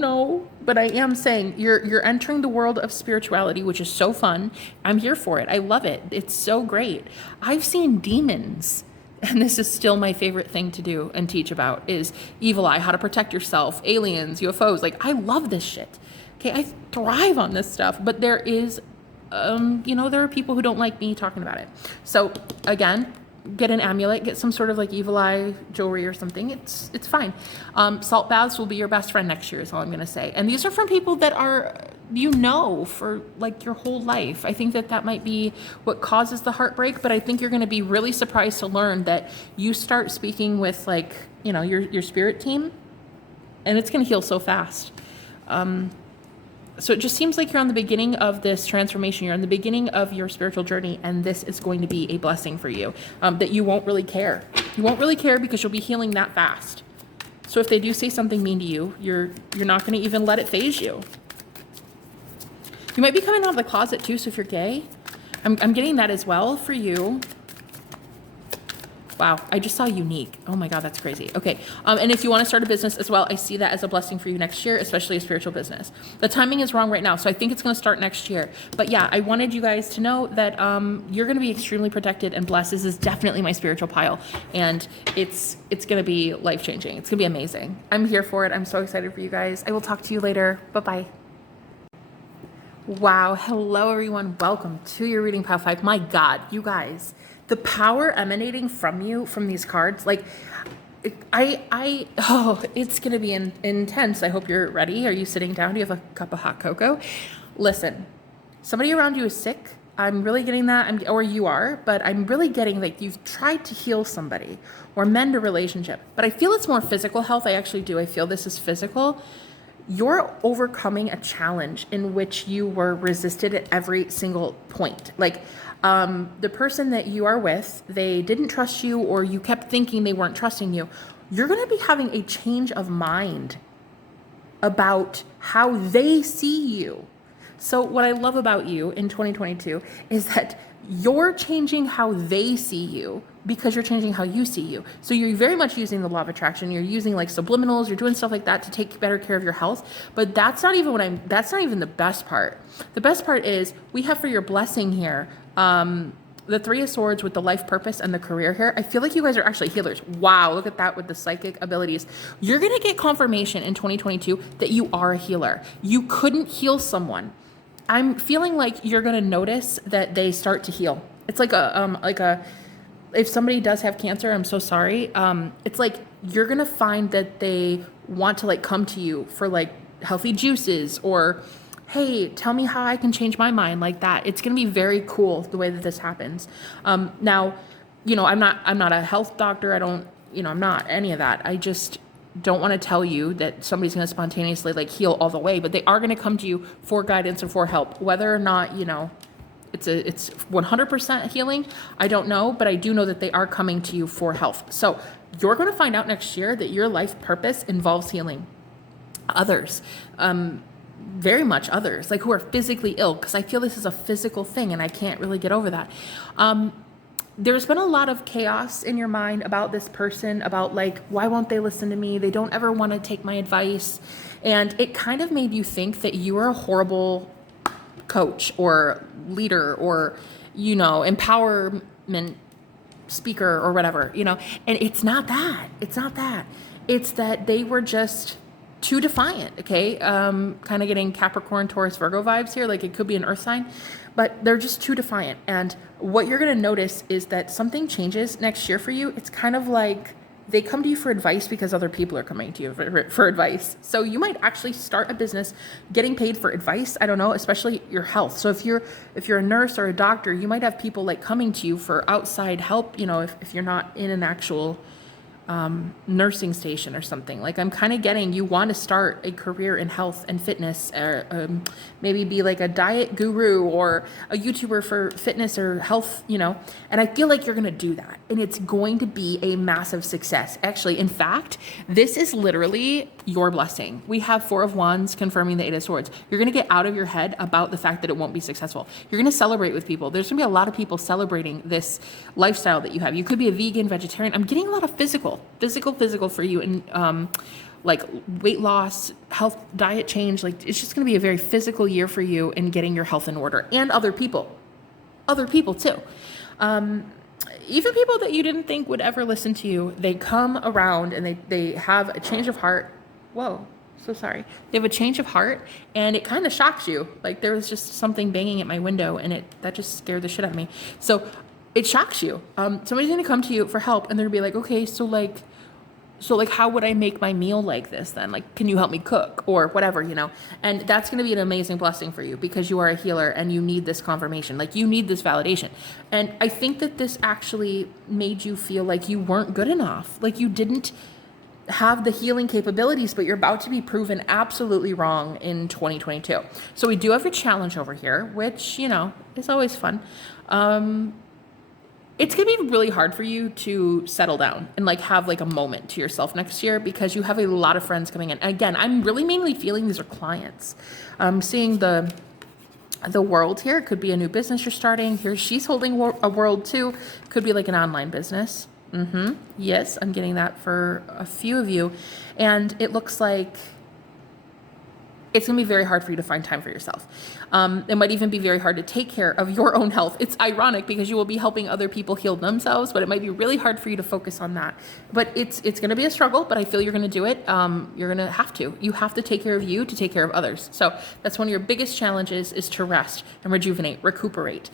know. But I am saying you're entering the world of spirituality, which is so fun. I'm here for it. I love it. It's so great. I've seen demons. And this is still my favorite thing to do and teach about is evil eye, how to protect yourself, aliens, UFOs. Like, I love this shit. Okay, I thrive on this stuff. But there is, there are people who don't like me talking about it. So, again, get an amulet, get some sort of like evil eye jewelry or something. It's fine. Salt baths will be your best friend next year is all I'm going to say. And these are from people that are, for like your whole life. I think that might be what causes the heartbreak, but I think you're going to be really surprised to learn that you start speaking with like, your spirit team, and it's going to heal so fast. So it just seems like you're on the beginning of this transformation. You're on the beginning of your spiritual journey, and this is going to be a blessing for you, that you won't really care. You won't really care because you'll be healing that fast. So if they do say something mean to you, you're not going to even let it faze you. You might be coming out of the closet too, so if you're gay, I'm getting that as well for you. Wow. I just saw unique. Oh my God, that's crazy. Okay. And if you want to start a business as well, I see that as a blessing for you next year, especially a spiritual business. The timing is wrong right now. So I think it's going to start next year. But yeah, I wanted you guys to know that you're going to be extremely protected and blessed. This is definitely my spiritual pile. And it's going to be life-changing. It's going to be amazing. I'm here for it. I'm so excited for you guys. I will talk to you later. Bye-bye. Wow. Hello, everyone. Welcome to your reading pile 5. My God, you guys, the power emanating from you, from these cards, like it's going to be intense. I hope you're ready. Are you sitting down? Do you have a cup of hot cocoa? Listen, somebody around you is sick. I'm really getting that, or you are, but I'm really getting like you've tried to heal somebody or mend a relationship, but I feel it's more physical health. I actually do. I feel this is physical. You're overcoming a challenge in which you were resisted at every single point. Like the person that you are with, they didn't trust you, or you kept thinking they weren't trusting you. You're going to be having a change of mind about how they see you. So what I love about you in 2022 is that you're changing how they see you because you're changing how you see you. So you're very much using the law of attraction. You're using like subliminals, you're doing stuff like that to take better care of your health. But that's not even that's not even the best part. The best part is we have for your blessing here, the 3 of Swords with the life purpose and the career here. I feel like you guys are actually healers. Wow, look at that with the psychic abilities. You're going to get confirmation in 2022 that you are a healer. You couldn't heal someone. I'm feeling like you're going to notice that they start to heal. It's like if somebody does have cancer, I'm so sorry. It's like you're going to find that they want to like come to you for like healthy juices, or, hey, tell me how I can change my mind, like that. It's going to be very cool the way that this happens. Now, I'm not a health doctor. I'm not any of that. I just don't want to tell you that somebody's going to spontaneously like heal all the way, but they are going to come to you for guidance and for help. Whether or not, it's 100% healing, I don't know, but I do know that they are coming to you for health. So you're going to find out next year that your life purpose involves healing others, very much others, like who are physically ill, because I feel this is a physical thing and I can't really get over that. There's been a lot of chaos in your mind about this person, about like, why won't they listen to me? They don't ever want to take my advice. And it kind of made you think that you were a horrible coach or leader or, empowerment speaker or whatever, and it's not that. It's not that. It's that they were just too defiant, okay? Kind of getting Capricorn, Taurus, Virgo vibes here. Like it could be an earth sign, but they're just too defiant. And what you're going to notice is that something changes next year for you. It's kind of like they come to you for advice because other people are coming to you for advice. So you might actually start a business getting paid for advice. I don't know, especially your health. So if you're a nurse or a doctor, you might have people like coming to you for outside help, if you're not in an actual nursing station or something. Like I'm kind of getting you want to start a career in health and fitness, or maybe be like a diet guru or a YouTuber for fitness or health, and I feel like you're going to do that and it's going to be a massive success. Actually, in fact, this is literally your blessing. We have 4 of Wands confirming the 8 of Swords. You're going to get out of your head about the fact that it won't be successful. You're going to celebrate with people. There's going to be a lot of people celebrating this lifestyle that you have. You could be a vegan, vegetarian. I'm getting a lot of physical for you, and like weight loss, health, diet change. Like it's just going to be a very physical year for you in getting your health in order, and other people too. Even people that you didn't think would ever listen to you, they come around and they have a change of heart. Whoa, so sorry. They have a change of heart, and it kind of shocks you. Like there was just something banging at my window, and that just scared the shit out of me. So it shocks you. Somebody's going to come to you for help, and they're going to be like, okay, so how would I make my meal like this then? Like, can you help me cook or whatever, And that's going to be an amazing blessing for you because you are a healer and you need this confirmation. Like you need this validation. And I think that this actually made you feel like you weren't good enough. Like you didn't have the healing capabilities, but you're about to be proven absolutely wrong in 2022. So we do have a challenge over here, which, is always fun. It's going to be really hard for you to settle down and like have like a moment to yourself next year because you have a lot of friends coming in. And again, I'm really mainly feeling these are clients. I'm seeing the world here. It could be a new business you're starting. Here she's holding a world too. Could be like an online business. Yes, I'm getting that for a few of you. And it looks like it's going to be very hard for you to find time for yourself. It might even be very hard to take care of your own health. It's ironic because you will be helping other people heal themselves, but it might be really hard for you to focus on that. But it's going to be a struggle, but I feel you're going to do it. You're going to have to. You have to take care of you to take care of others. So that's one of your biggest challenges, is to rest and rejuvenate, recuperate.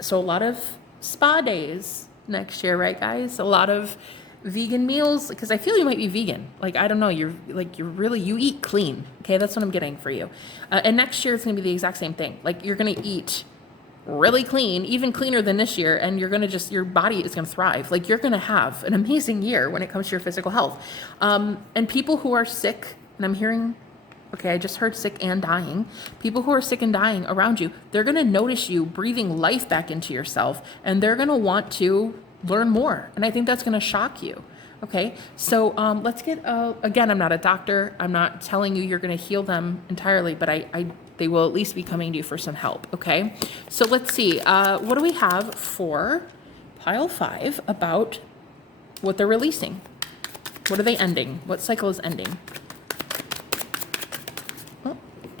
So a lot of spa days next year, right, guys? A lot of vegan meals, because I feel you might be vegan. Like, I don't know, you eat clean. Okay, that's what I'm getting for you. And next year it's going to be the exact same thing. Like, you're going to eat really clean, even cleaner than this year, and you're going to your body is going to thrive. Like, you're going to have an amazing year when it comes to your physical health. And people who are sick, and I'm hearing, okay, I just heard sick and dying. People who are sick and dying around you, they're going to notice you breathing life back into yourself, and they're going to want to learn more. And I think that's going to shock you. Okay. So, let's get, again, I'm not a doctor. I'm not telling you you're going to heal them entirely, but they will at least be coming to you for some help. Okay. So let's see, what do we have for pile 5 about what they're releasing? What are they ending? What cycle is ending?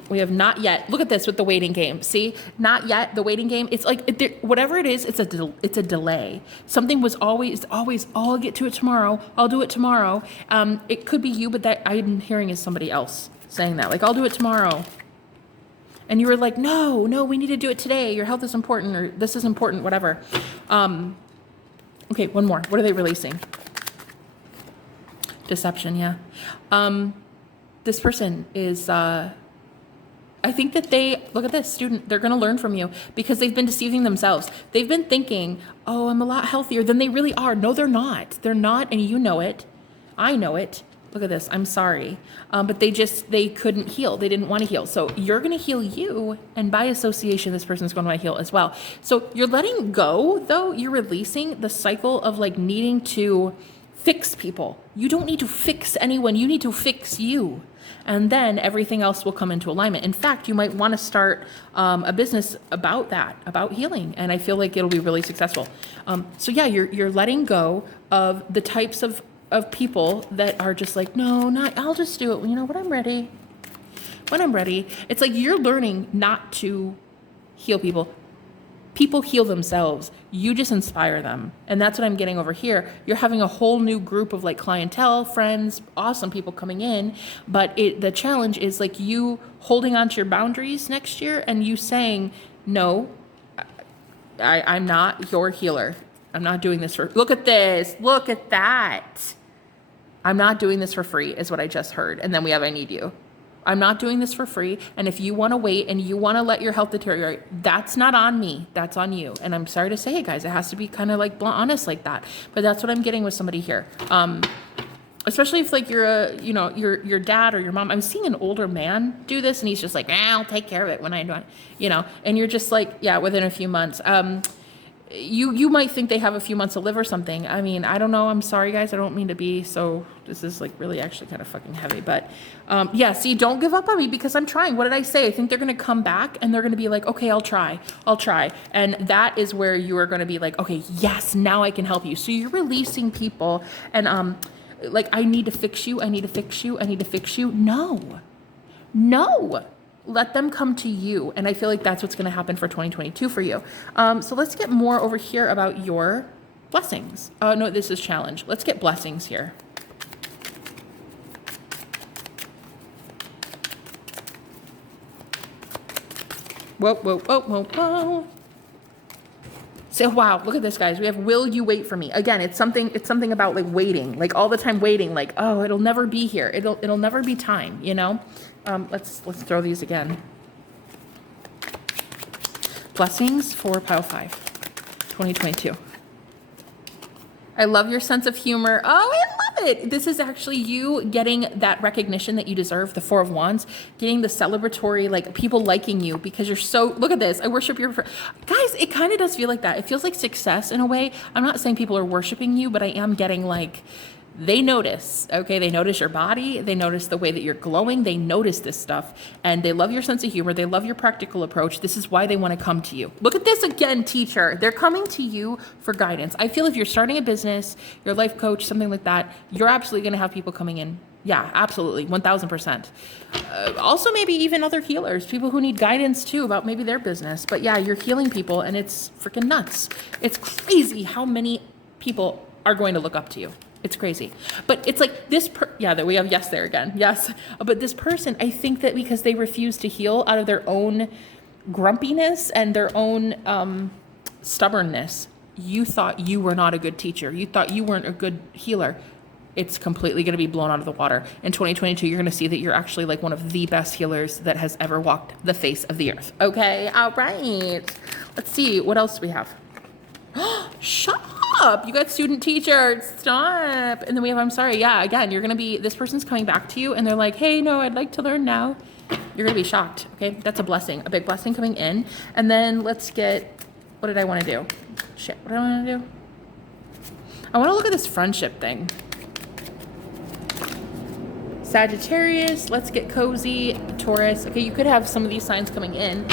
We have not yet. Look at this with the waiting game. See, not yet. The waiting game. It's like whatever it is. It's a delay. Something was always. Oh, I'll get to it tomorrow. I'll do it tomorrow. It could be you, but that I'm hearing is somebody else saying that. Like, I'll do it tomorrow. And you were like, no, we need to do it today. Your health is important, or this is important, whatever. Okay, one more. What are they releasing? Deception. Yeah. This person is. I think that look at this student, they're going to learn from you because they've been deceiving themselves. They've been thinking, oh, I'm a lot healthier than they really are. No, they're not. They're not. And you know it. I know it. Look at this. I'm sorry. But they couldn't heal. They didn't want to heal. So you're going to heal you. And by association, this person's going to want to heal as well. So you're letting go, though. You're releasing the cycle of like needing to fix people. You don't need to fix anyone. You need to fix you. And then everything else will come into alignment. In fact, you might want to start a business about that, about healing. And I feel like it'll be really successful. So yeah, you're letting go of the types of people that are just like, no, I'll just do it. You know, when I'm ready. It's like you're learning not to heal people. People heal themselves. You just inspire them. And that's what I'm getting over here. You're having a whole new group of like clientele, friends, awesome people coming in. But the challenge is like you holding on to your boundaries next year and you saying, no, I'm not your healer. I'm not doing this look at this. Look at that. I'm not doing this for free is what I just heard. And then we have, I need you. I'm not doing this for free. And if you want to wait and you want to let your health deteriorate, that's not on me. That's on you. And I'm sorry to say it, guys. It has to be kind of like blunt, honest like that. But that's what I'm getting with somebody here. Especially if like you're your dad or your mom. I'm seeing an older man do this and he's just like, I'll take care of it when I do it, and you're just like, yeah, within a few months. You might think they have a few months to live or something. I mean, I don't know. I'm sorry, guys. I don't mean to be so, this is like really actually kind of fucking heavy, but yeah, see, don't give up on me because I'm trying. What did I say? I think they're going to come back and they're going to be like, okay, I'll try. And that is where you are going to be like, okay, yes, now I can help you. So you're releasing people and like, I need to fix you. No. Let them come to you. And I feel like that's what's going to happen for 2022 for you. So let's get more over here about your blessings. Oh, no, this is challenge. Let's get blessings here. Whoa. So, wow, look at this, guys. We have, will you wait for me? Again, it's something about like waiting, like all the time waiting, like, oh, it'll never be here. It'll never be time, Let's throw these again. Blessings for pile 5, 2022. I love your sense of humor. Oh, I love it. This is actually you getting that recognition that you deserve, the 4 of Wands, getting the celebratory, like people liking you because you're so, look at this. I worship your, guys, it kind of does feel like that. It feels like success in a way. I'm not saying people are worshiping you, but I am getting like they notice, okay? They notice your body. They notice the way that you're glowing. They notice this stuff, and they love your sense of humor. They love your practical approach. This is why they want to come to you. Look at this again, teacher. They're coming to you for guidance. I feel if you're starting a business, you're a life coach, something like that, you're absolutely going to have people coming in. Yeah, absolutely. 1000%. Also, maybe even other healers, people who need guidance too about maybe their business. But yeah, you're healing people, and it's freaking nuts. It's crazy how many people are going to look up to you. It's crazy. But it's like this, that we have yes there again. Yes. But this person, I think that because they refuse to heal out of their own grumpiness and their own stubbornness, you thought you were not a good teacher. You thought you weren't a good healer. It's completely going to be blown out of the water. In 2022, you're going to see that you're actually like one of the best healers that has ever walked the face of the earth. Okay. All right. Let's see. What else do we have? Shut up. You got student teacher. Stop. And then we have, I'm sorry. Yeah. Again, you're going to be, this person's coming back to you and they're like, hey, no, I'd like to learn now. You're going to be shocked. Okay. That's a blessing, a big blessing coming in. And then let's get, what did I want to do? Shit. What do I want to do? I want to look at this friendship thing. Sagittarius, let's get cozy. Taurus. Okay. You could have some of these signs coming in.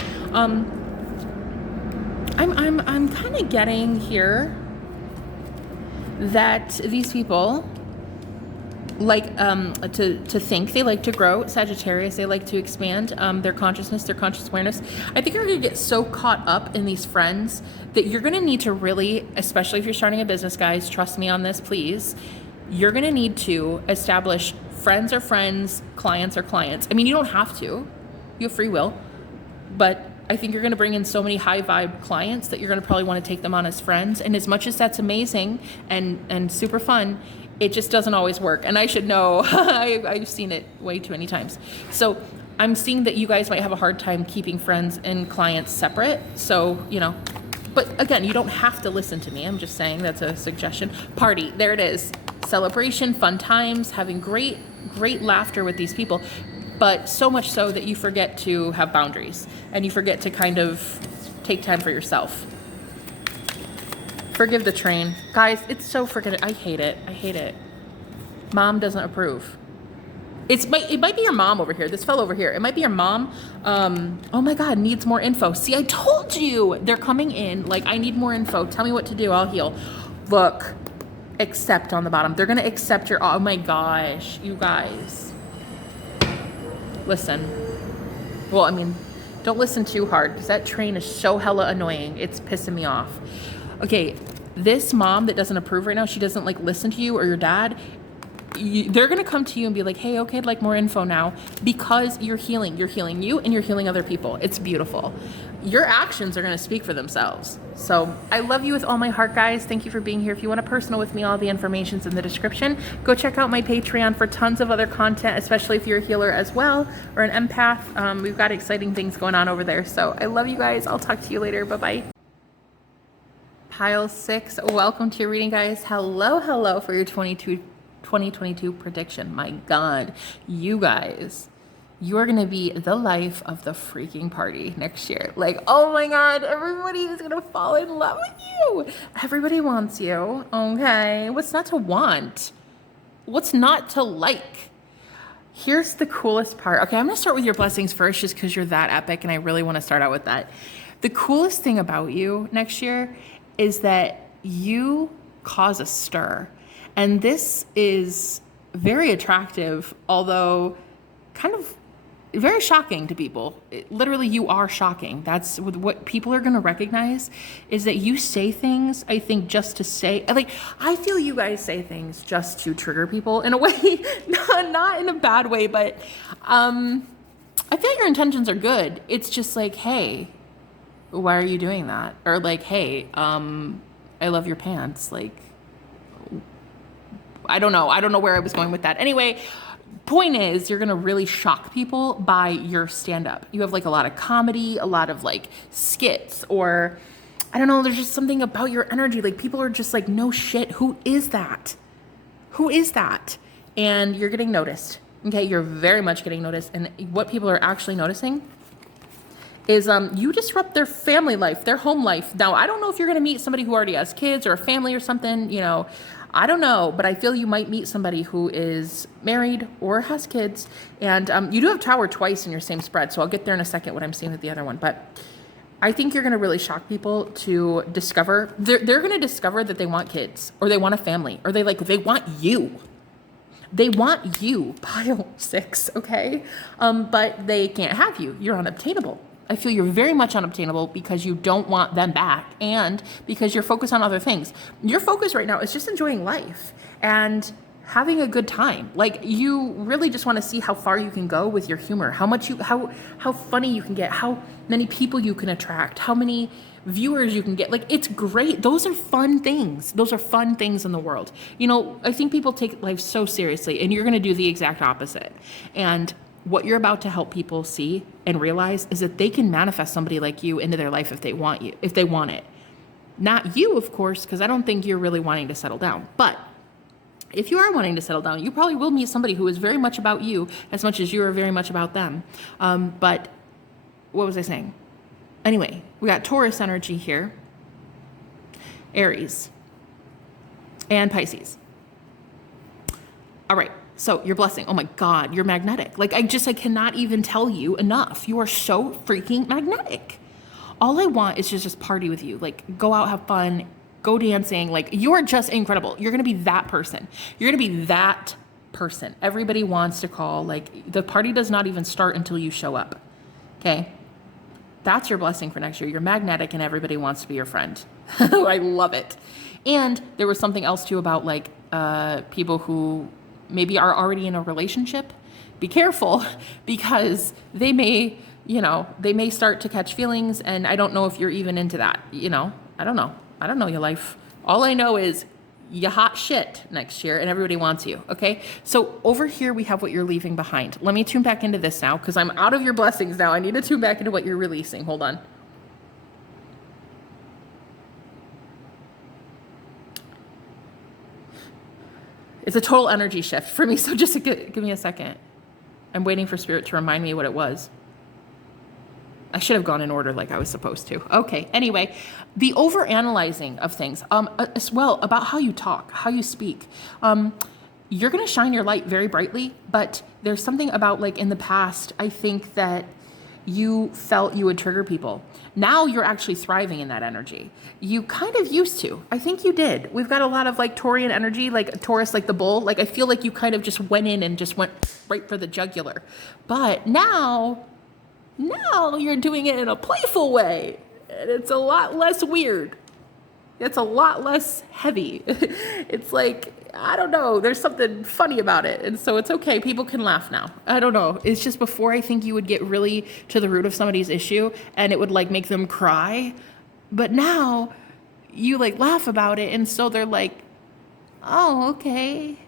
I'm kind of getting here that these people like to think, they like to grow. Sagittarius, they like to expand their consciousness, their conscious awareness. I think you're going to get so caught up in these friends that you're going to need to really, especially if you're starting a business, guys, trust me on this, please. You're going to need to establish friends are friends, clients are clients. I mean, you don't have to. You have free will. But I think you're going to bring in so many high vibe clients that you're going to probably want to take them on as friends. And as much as that's amazing and super fun, it just doesn't always work. And I should know, I've seen it way too many times. So I'm seeing that you guys might have a hard time keeping friends and clients separate. So, but again, you don't have to listen to me. I'm just saying that's a suggestion. Party, there it is. Celebration, fun times, having great laughter with these people. But so much so that you forget to have boundaries and you forget to kind of take time for yourself. Forgive the train. Guys, it's so freaking, I hate it. Mom doesn't approve. It might be your mom over here. This fellow over here. It might be your mom. Oh my God, needs more info. See, I told you they're coming in. Like, I need more info. Tell me what to do. I'll heal. Look, accept on the bottom. They're going to accept your, oh my gosh, you guys. Listen. Well, I mean, don't listen too hard because that train is so hella annoying. It's pissing me off. Okay, this mom that doesn't approve right now, she doesn't like listen to you or your dad. They're going to come to you and be like, hey, okay, I'd like more info now because you're healing. You're healing you and you're healing other people. It's beautiful. Your actions are going to speak for themselves. So I love you with all my heart, guys. Thank you for being here. If you want a personal with me, all the information's in the description. Go check out my Patreon for tons of other content, especially if you're a healer as well or an empath. We've got exciting things going on over there. So I love you guys. I'll talk to you later. Bye-bye. Pile 6, welcome to your reading, guys. Hello for your 2022 prediction. My God, you guys, you are going to be the life of the freaking party next year. Like, oh my God, everybody is going to fall in love with you. Everybody wants you. Okay. What's not to want? What's not to like? Here's the coolest part. Okay. I'm going to start with your blessings first just because you're that epic. And I really want to start out with that. The coolest thing about you next year is that you cause a stir. And this is very attractive, although kind of very shocking to people. Literally, you are shocking. That's what people are going to recognize is that you say things, I think, just to say, like, I feel you guys say things just to trigger people in a way, not in a bad way, but I feel your intentions are good. It's just like, hey, why are you doing that? Or like, hey, I love your pants. Like, I don't know where I was going with that. Anyway, point is, you're going to really shock people by your stand-up. You have like a lot of comedy, a lot of like skits, or I don't know, there's just something about your energy. Like people are just like, no shit, who is that? Who is that? And you're getting noticed. Okay, you're very much getting noticed. And what people are actually noticing is you disrupt their family life, their home life. Now, I don't know if you're going to meet somebody who already has kids or a family or something, you know, I don't know, but I feel you might meet somebody who is married or has kids. And you do have tower twice in your same spread, so I'll get there in a second what I'm seeing with the other one. But I think you're going to really shock people to discover, they're going to discover that they want kids or they want a family or they want you. They want you, pile 6, okay? But they can't have you. You're unobtainable. I feel you're very much unobtainable because you don't want them back and because you're focused on other things. Your focus right now is just enjoying life and having a good time. Like, you really just want to see how far you can go with your humor, how funny you can get, how many people you can attract, how many viewers you can get. Like, it's great. Those are fun things. Those are fun things in the world. You know, I think people take life so seriously, and you're going to do the exact opposite. And what you're about to help people see and realize is that they can manifest somebody like you into their life if they want you, if they want it. Not you, of course, because I don't think you're really wanting to settle down. But if you are wanting to settle down, you probably will meet somebody who is very much about you as much as you are very much about them. But what was I saying? Anyway, we got Taurus energy here, Aries, and Pisces. All right. So your blessing, oh my God, you're magnetic. Like, I cannot even tell you enough. You are so freaking magnetic. All I want is just party with you. Like, go out, have fun, go dancing. Like, you're just incredible. You're going to be that person. You're going to be that person. Everybody wants to call. Like, the party does not even start until you show up. Okay. That's your blessing for next year. You're magnetic and everybody wants to be your friend. I love it. And there was something else too about like, people who maybe are already in a relationship. Be careful because they may start to catch feelings, and I don't know if you're even into that. You know, I don't know your life. All I know is you hot shit next year and everybody wants you. Okay. So over here we have what you're leaving behind. Let me tune back into this now because I'm out of your blessings now. I need to tune back into what you're releasing. Hold on. It's a total energy shift for me. So just give me a second. I'm waiting for Spirit to remind me what it was. I should have gone in order like I was supposed to. Okay. Anyway, the overanalyzing of things, as well about how you talk, how you speak. You're going to shine your light very brightly, but there's something about like in the past, I think that you felt you would trigger people. Now you're actually thriving in that energy. You kind of used to. I think you did. We've got a lot of like Taurian energy, like Taurus, like the bull. Like I feel like you kind of just went in and just went right for the jugular. But now you're doing it in a playful way. And it's a lot less weird. It's a lot less heavy. It's like, I don't know, there's something funny about it. And so it's okay. People can laugh now. I don't know. It's just before I think you would get really to the root of somebody's issue and it would like make them cry. But now you like laugh about it. And so they're like, oh, okay.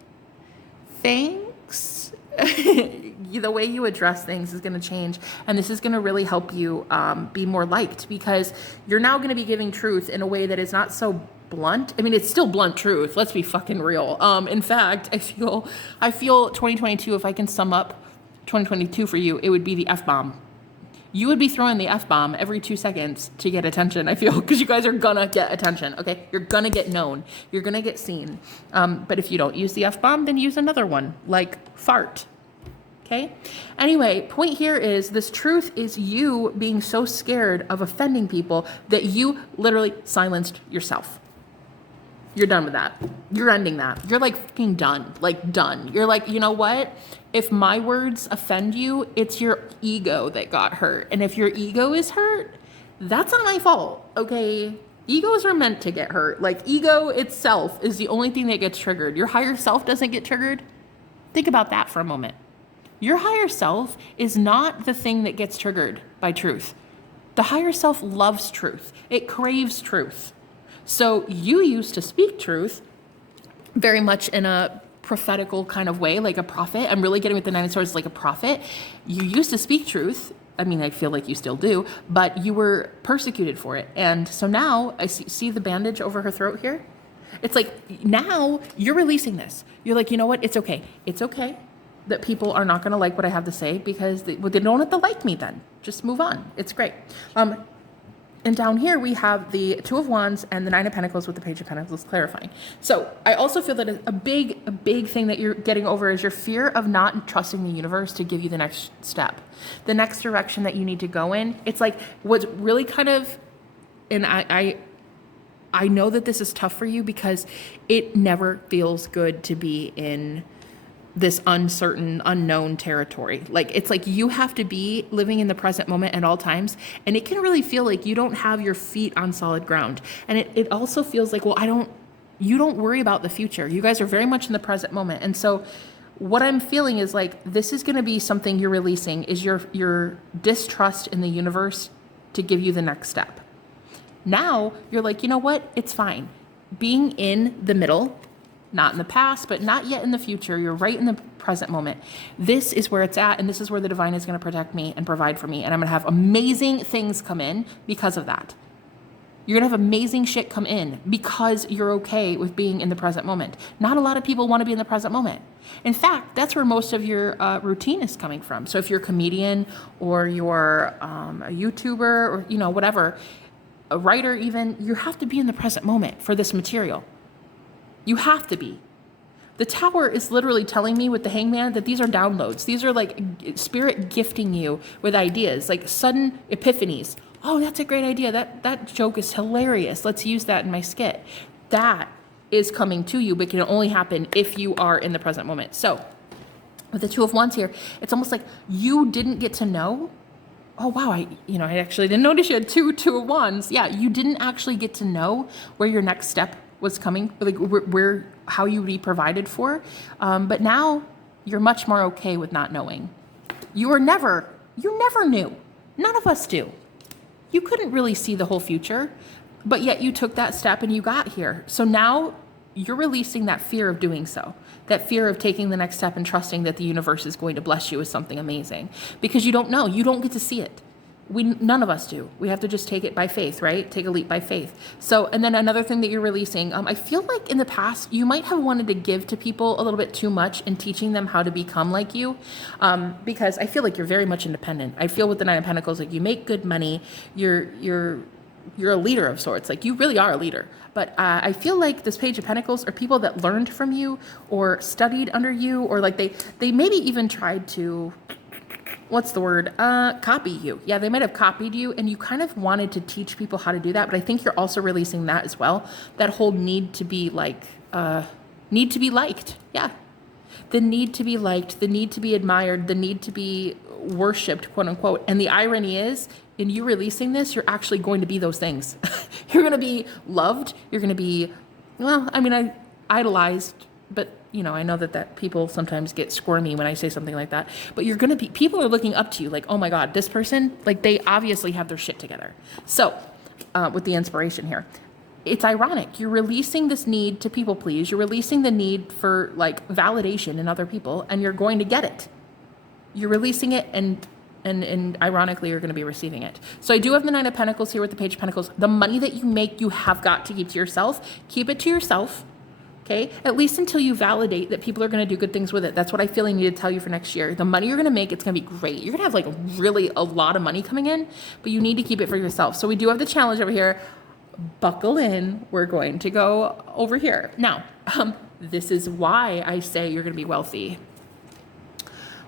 Thanks. The way you address things is going to change. And this is going to really help you be more liked because you're now going to be giving truth in a way that is not so blunt. I mean, it's still blunt truth. Let's be fucking real. In fact, I feel 2022, if I can sum up 2022 for you, it would be the F-bomb. You would be throwing the F-bomb every 2 seconds to get attention, I feel, because you guys are gonna get attention, okay? You're gonna get known. You're gonna get seen. But if you don't use the F-bomb, then use another one, like fart. Okay? Anyway, point here is this truth is you being so scared of offending people that you literally silenced yourself. You're done with that. You're ending that. You're like fucking done. Like done. You're like, you know what? If my words offend you, it's your ego that got hurt. And if your ego is hurt, that's not my fault. Okay? Egos are meant to get hurt. Like ego itself is the only thing that gets triggered. Your higher self doesn't get triggered. Think about that for a moment. Your higher self is not the thing that gets triggered by truth. The higher self loves truth. It craves truth. So you used to speak truth very much in a prophetical kind of way, like a prophet. I'm really getting with the Nine of Swords like a prophet. You used to speak truth. I mean, I feel like you still do, but you were persecuted for it. And so now I see the bandage over her throat here. It's like now you're releasing this. You're like, you know what? It's okay. It's okay. that people are not going to like what I have to say because they don't have to like me then. Just move on. It's great. And down here we have the Two of Wands and the Nine of Pentacles with the Page of Pentacles clarifying. So I also feel that a big thing that you're getting over is your fear of not trusting the universe to give you the next step, the next direction that you need to go in. It's like what's really kind of, and I know that this is tough for you because it never feels good to be in this uncertain, unknown territory. Like, it's like you have to be living in the present moment at all times. And it can really feel like you don't have your feet on solid ground. And it also feels like, well, you don't worry about the future. You guys are very much in the present moment. And so what I'm feeling is like, this is going to be something you're releasing is your distrust in the universe to give you the next step. Now you're like, you know what? It's fine. Being in the middle, not in the past, but not yet in the future. You're right in the present moment. This is where it's at, and this is where the divine is going to protect me and provide for me. And I'm going to have amazing things come in because of that. You're going to have amazing shit come in because you're okay with being in the present moment. Not a lot of people want to be in the present moment. In fact, that's where most of your routine is coming from. So if you're a comedian or you're a YouTuber or, whatever, a writer even, you have to be in the present moment for this material. You have to be. The Tower is literally telling me with the Hangman that these are downloads. These are like spirit gifting you with ideas, like sudden epiphanies. Oh, that's a great idea. That joke is hilarious. Let's use that in my skit. That is coming to you, but can only happen if you are in the present moment. So with the Two of Wands here, it's almost like you didn't get to know. Oh, wow. I actually didn't notice you had two of Wands. Yeah, you didn't actually get to know where your next step was coming, like how you would be provided for. But now you're much more okay with not knowing. You never knew. None of us do. You couldn't really see the whole future, but yet you took that step and you got here. So now you're releasing that fear of doing so, that fear of taking the next step and trusting that the universe is going to bless you with something amazing because you don't know, you don't get to see it. None of us do. We have to just take it by faith, right? Take a leap by faith. So, and then another thing that you're releasing, I feel like in the past, you might have wanted to give to people a little bit too much in teaching them how to become like you, because I feel like you're very much independent. I feel with the Nine of Pentacles, like you make good money, you're a leader of sorts. Like you really are a leader. But I feel like this Page of Pentacles are people that learned from you or studied under you, or like they maybe even tried to, copy you. Yeah, they might have copied you and you kind of wanted to teach people how to do that. But I think you're also releasing that as well. That whole need to be liked. Yeah. The need to be liked, the need to be admired, the need to be worshipped, quote unquote. And the irony is, in you releasing this, you're actually going to be those things. You're going to be loved. You're going to be, idolized, but I know that people sometimes get squirmy when I say something like that, but people are looking up to you like, oh my God, this person, like they obviously have their shit together. So with the inspiration here, it's ironic. You're releasing this need to people please. You're releasing the need for like validation in other people, and you're going to get it. You're releasing it and ironically, you're going to be receiving it. So I do have the Nine of Pentacles here with the Page of Pentacles. The money that you make, you have got to keep to yourself. Keep it to yourself. Okay, at least until you validate that people are going to do good things with it. That's what I feel I need to tell you for next year. The money you're going to make, it's going to be great. You're going to have like really a lot of money coming in, but you need to keep it for yourself. So we do have the challenge over here. Buckle in. We're going to go over here. Now, this is why I say you're going to be wealthy.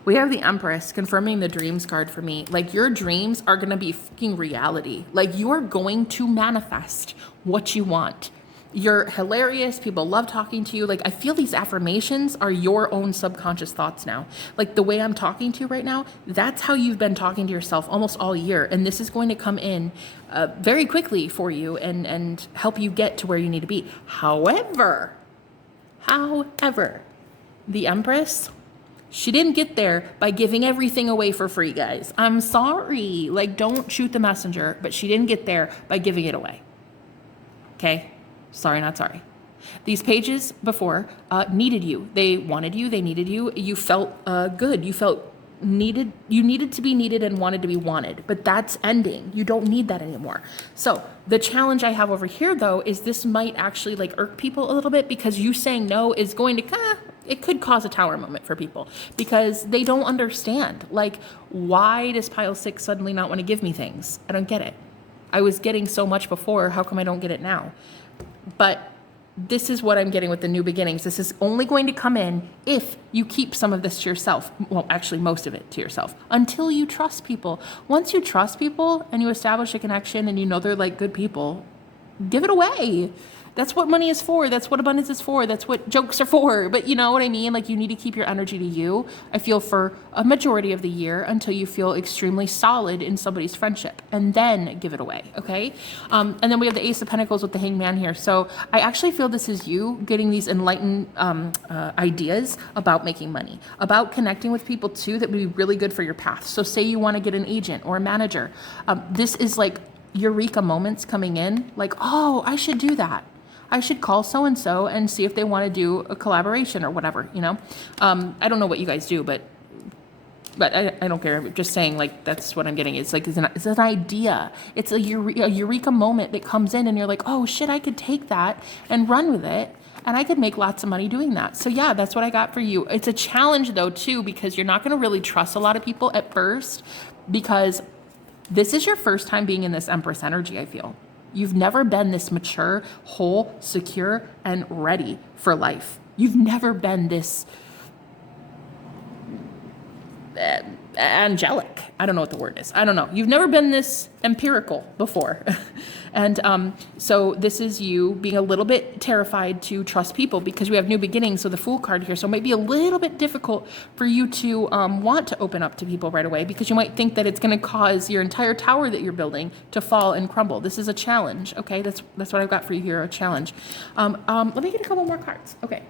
We have the Empress confirming the dreams card for me. Like your dreams are going to be fucking reality. Like you are going to manifest what you want. You're hilarious. People love talking to you. Like, I feel these affirmations are your own subconscious thoughts now. Like the way I'm talking to you right now, that's how you've been talking to yourself almost all year. And this is going to come in very quickly for you and help you get to where you need to be. However, the Empress, she didn't get there by giving everything away for free, guys. I'm sorry. Like, don't shoot the messenger, but she didn't get there by giving it away. Okay? Sorry, not sorry. These pages before needed you. They wanted you. They needed you. You felt good. You felt needed. You needed to be needed and wanted to be wanted. But that's ending. You don't need that anymore. So the challenge I have over here, though, is this might actually like irk people a little bit because you saying no is going to it could cause a tower moment for people because they don't understand. Like, why does pile 6 suddenly not want to give me things? I don't get it. I was getting so much before. How come I don't get it now? But this is what I'm getting with the new beginnings. This is only going to come in if you keep some of this to yourself. Well, actually, most of it to yourself until you trust people. Once you trust people and you establish a connection and you know they're like good people, give it away. That's what money is for. That's what abundance is for. That's what jokes are for. But you know what I mean? Like, you need to keep your energy to you, I feel, for a majority of the year until you feel extremely solid in somebody's friendship, and then give it away, okay? And then we have the Ace of Pentacles with the Hangman here. So I actually feel this is you getting these enlightened ideas about making money, about connecting with people too that would be really good for your path. So say you want to get an agent or a manager. This is like eureka moments coming in, like, oh, I should do that. I should call so-and-so and see if they want to do a collaboration or whatever, you know? I don't know what you guys do, but I don't care. I'm just saying, like, that's what I'm getting. It's like, it's an idea. It's a eureka moment that comes in and you're like, oh shit, I could take that and run with it. And I could make lots of money doing that. So yeah, that's what I got for you. It's a challenge though too, because you're not going to really trust a lot of people at first, because this is your first time being in this Empress energy, I feel. You've never been this mature, whole, secure, and ready for life. You've never been this angelic. I don't know what the word is. I don't know. You've never been this empirical before. And so this is you being a little bit terrified to trust people because we have new beginnings. So the Fool card here. So it might be a little bit difficult for you to want to open up to people right away because you might think that it's going to cause your entire tower that you're building to fall and crumble. This is a challenge. Okay. That's what I've got for you here. A challenge. Let me get a couple more cards. Okay.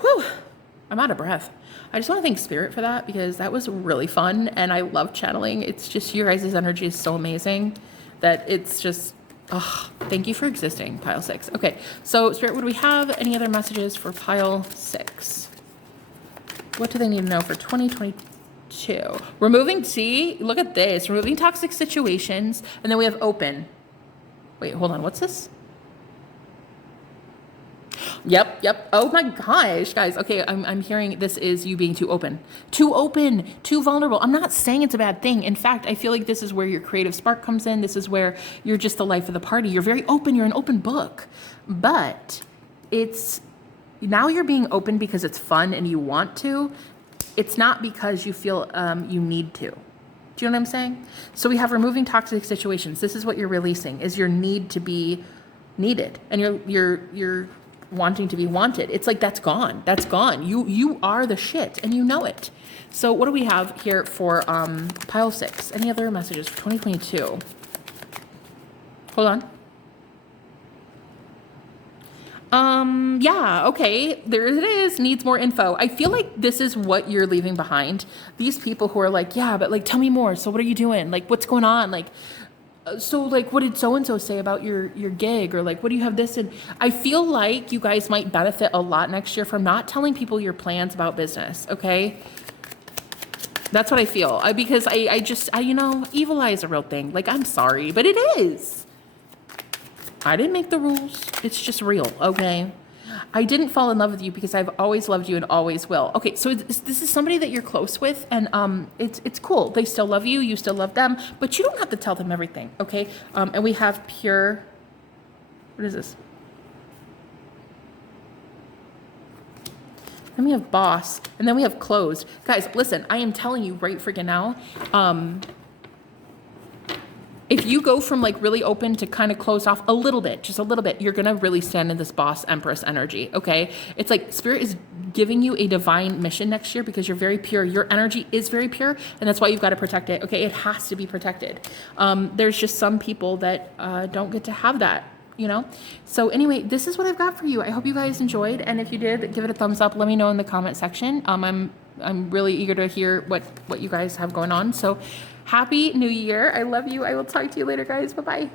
Whew. I'm out of breath. I just want to thank Spirit for that because that was really fun and I love channeling. It's just your guys' energy is so amazing that it's just, oh, thank you for existing, pile 6. Okay, so Spirit, would we have any other messages for pile 6? What do they need to know for 2022? Removing, see, look at this, removing toxic situations, and then we have open. Wait, hold on, what's this? Yep. Oh my gosh, guys. Okay, I'm hearing this is you being too open, too vulnerable. I'm not saying it's a bad thing. In fact, I feel like this is where your creative spark comes in. This is where you're just the life of the party. You're very open. You're an open book. But it's now you're being open because it's fun and you want to. It's not because you feel you need to. Do you know what I'm saying? So we have removing toxic situations. This is what you're releasing, is your need to be needed, and you're wanting to be wanted. It's like that's gone. That's gone. You are the shit and you know it. So what do we have here for pile 6? Any other messages for 2022? Hold on. Yeah, okay. There it is. Needs more info. I feel like this is what you're leaving behind. These people who are like, yeah, but like tell me more. So what are you doing? Like what's going on? Like so like, what did so-and-so say about your gig? Or like, what do you have this? And I feel like you guys might benefit a lot next year from not telling people your plans about business. Okay. That's what I feel. Because I just, you know, evil eye is a real thing. Like, I'm sorry, but it is. I didn't make the rules. It's just real. Okay. I didn't fall in love with you because I've always loved you and always will. Okay, so this is somebody that you're close with, and it's cool. They still love you, you still love them, but you don't have to tell them everything, okay? And we have pure, what is this? Then we have boss, and then we have closed. Guys, listen, I am telling you right freaking now, if you go from like really open to kind of closed off a little bit, just a little bit, you're going to really stand in this boss empress energy. Okay. It's like Spirit is giving you a divine mission next year because you're very pure. Your energy is very pure. And that's why you've got to protect it. Okay. It has to be protected. There's just some people that don't get to have that, you know? So anyway, this is what I've got for you. I hope you guys enjoyed. And if you did, give it a thumbs up. Let me know in the comment section. I'm really eager to hear what you guys have going on. So Happy New Year. I love you. I will talk to you later, guys. Bye-bye.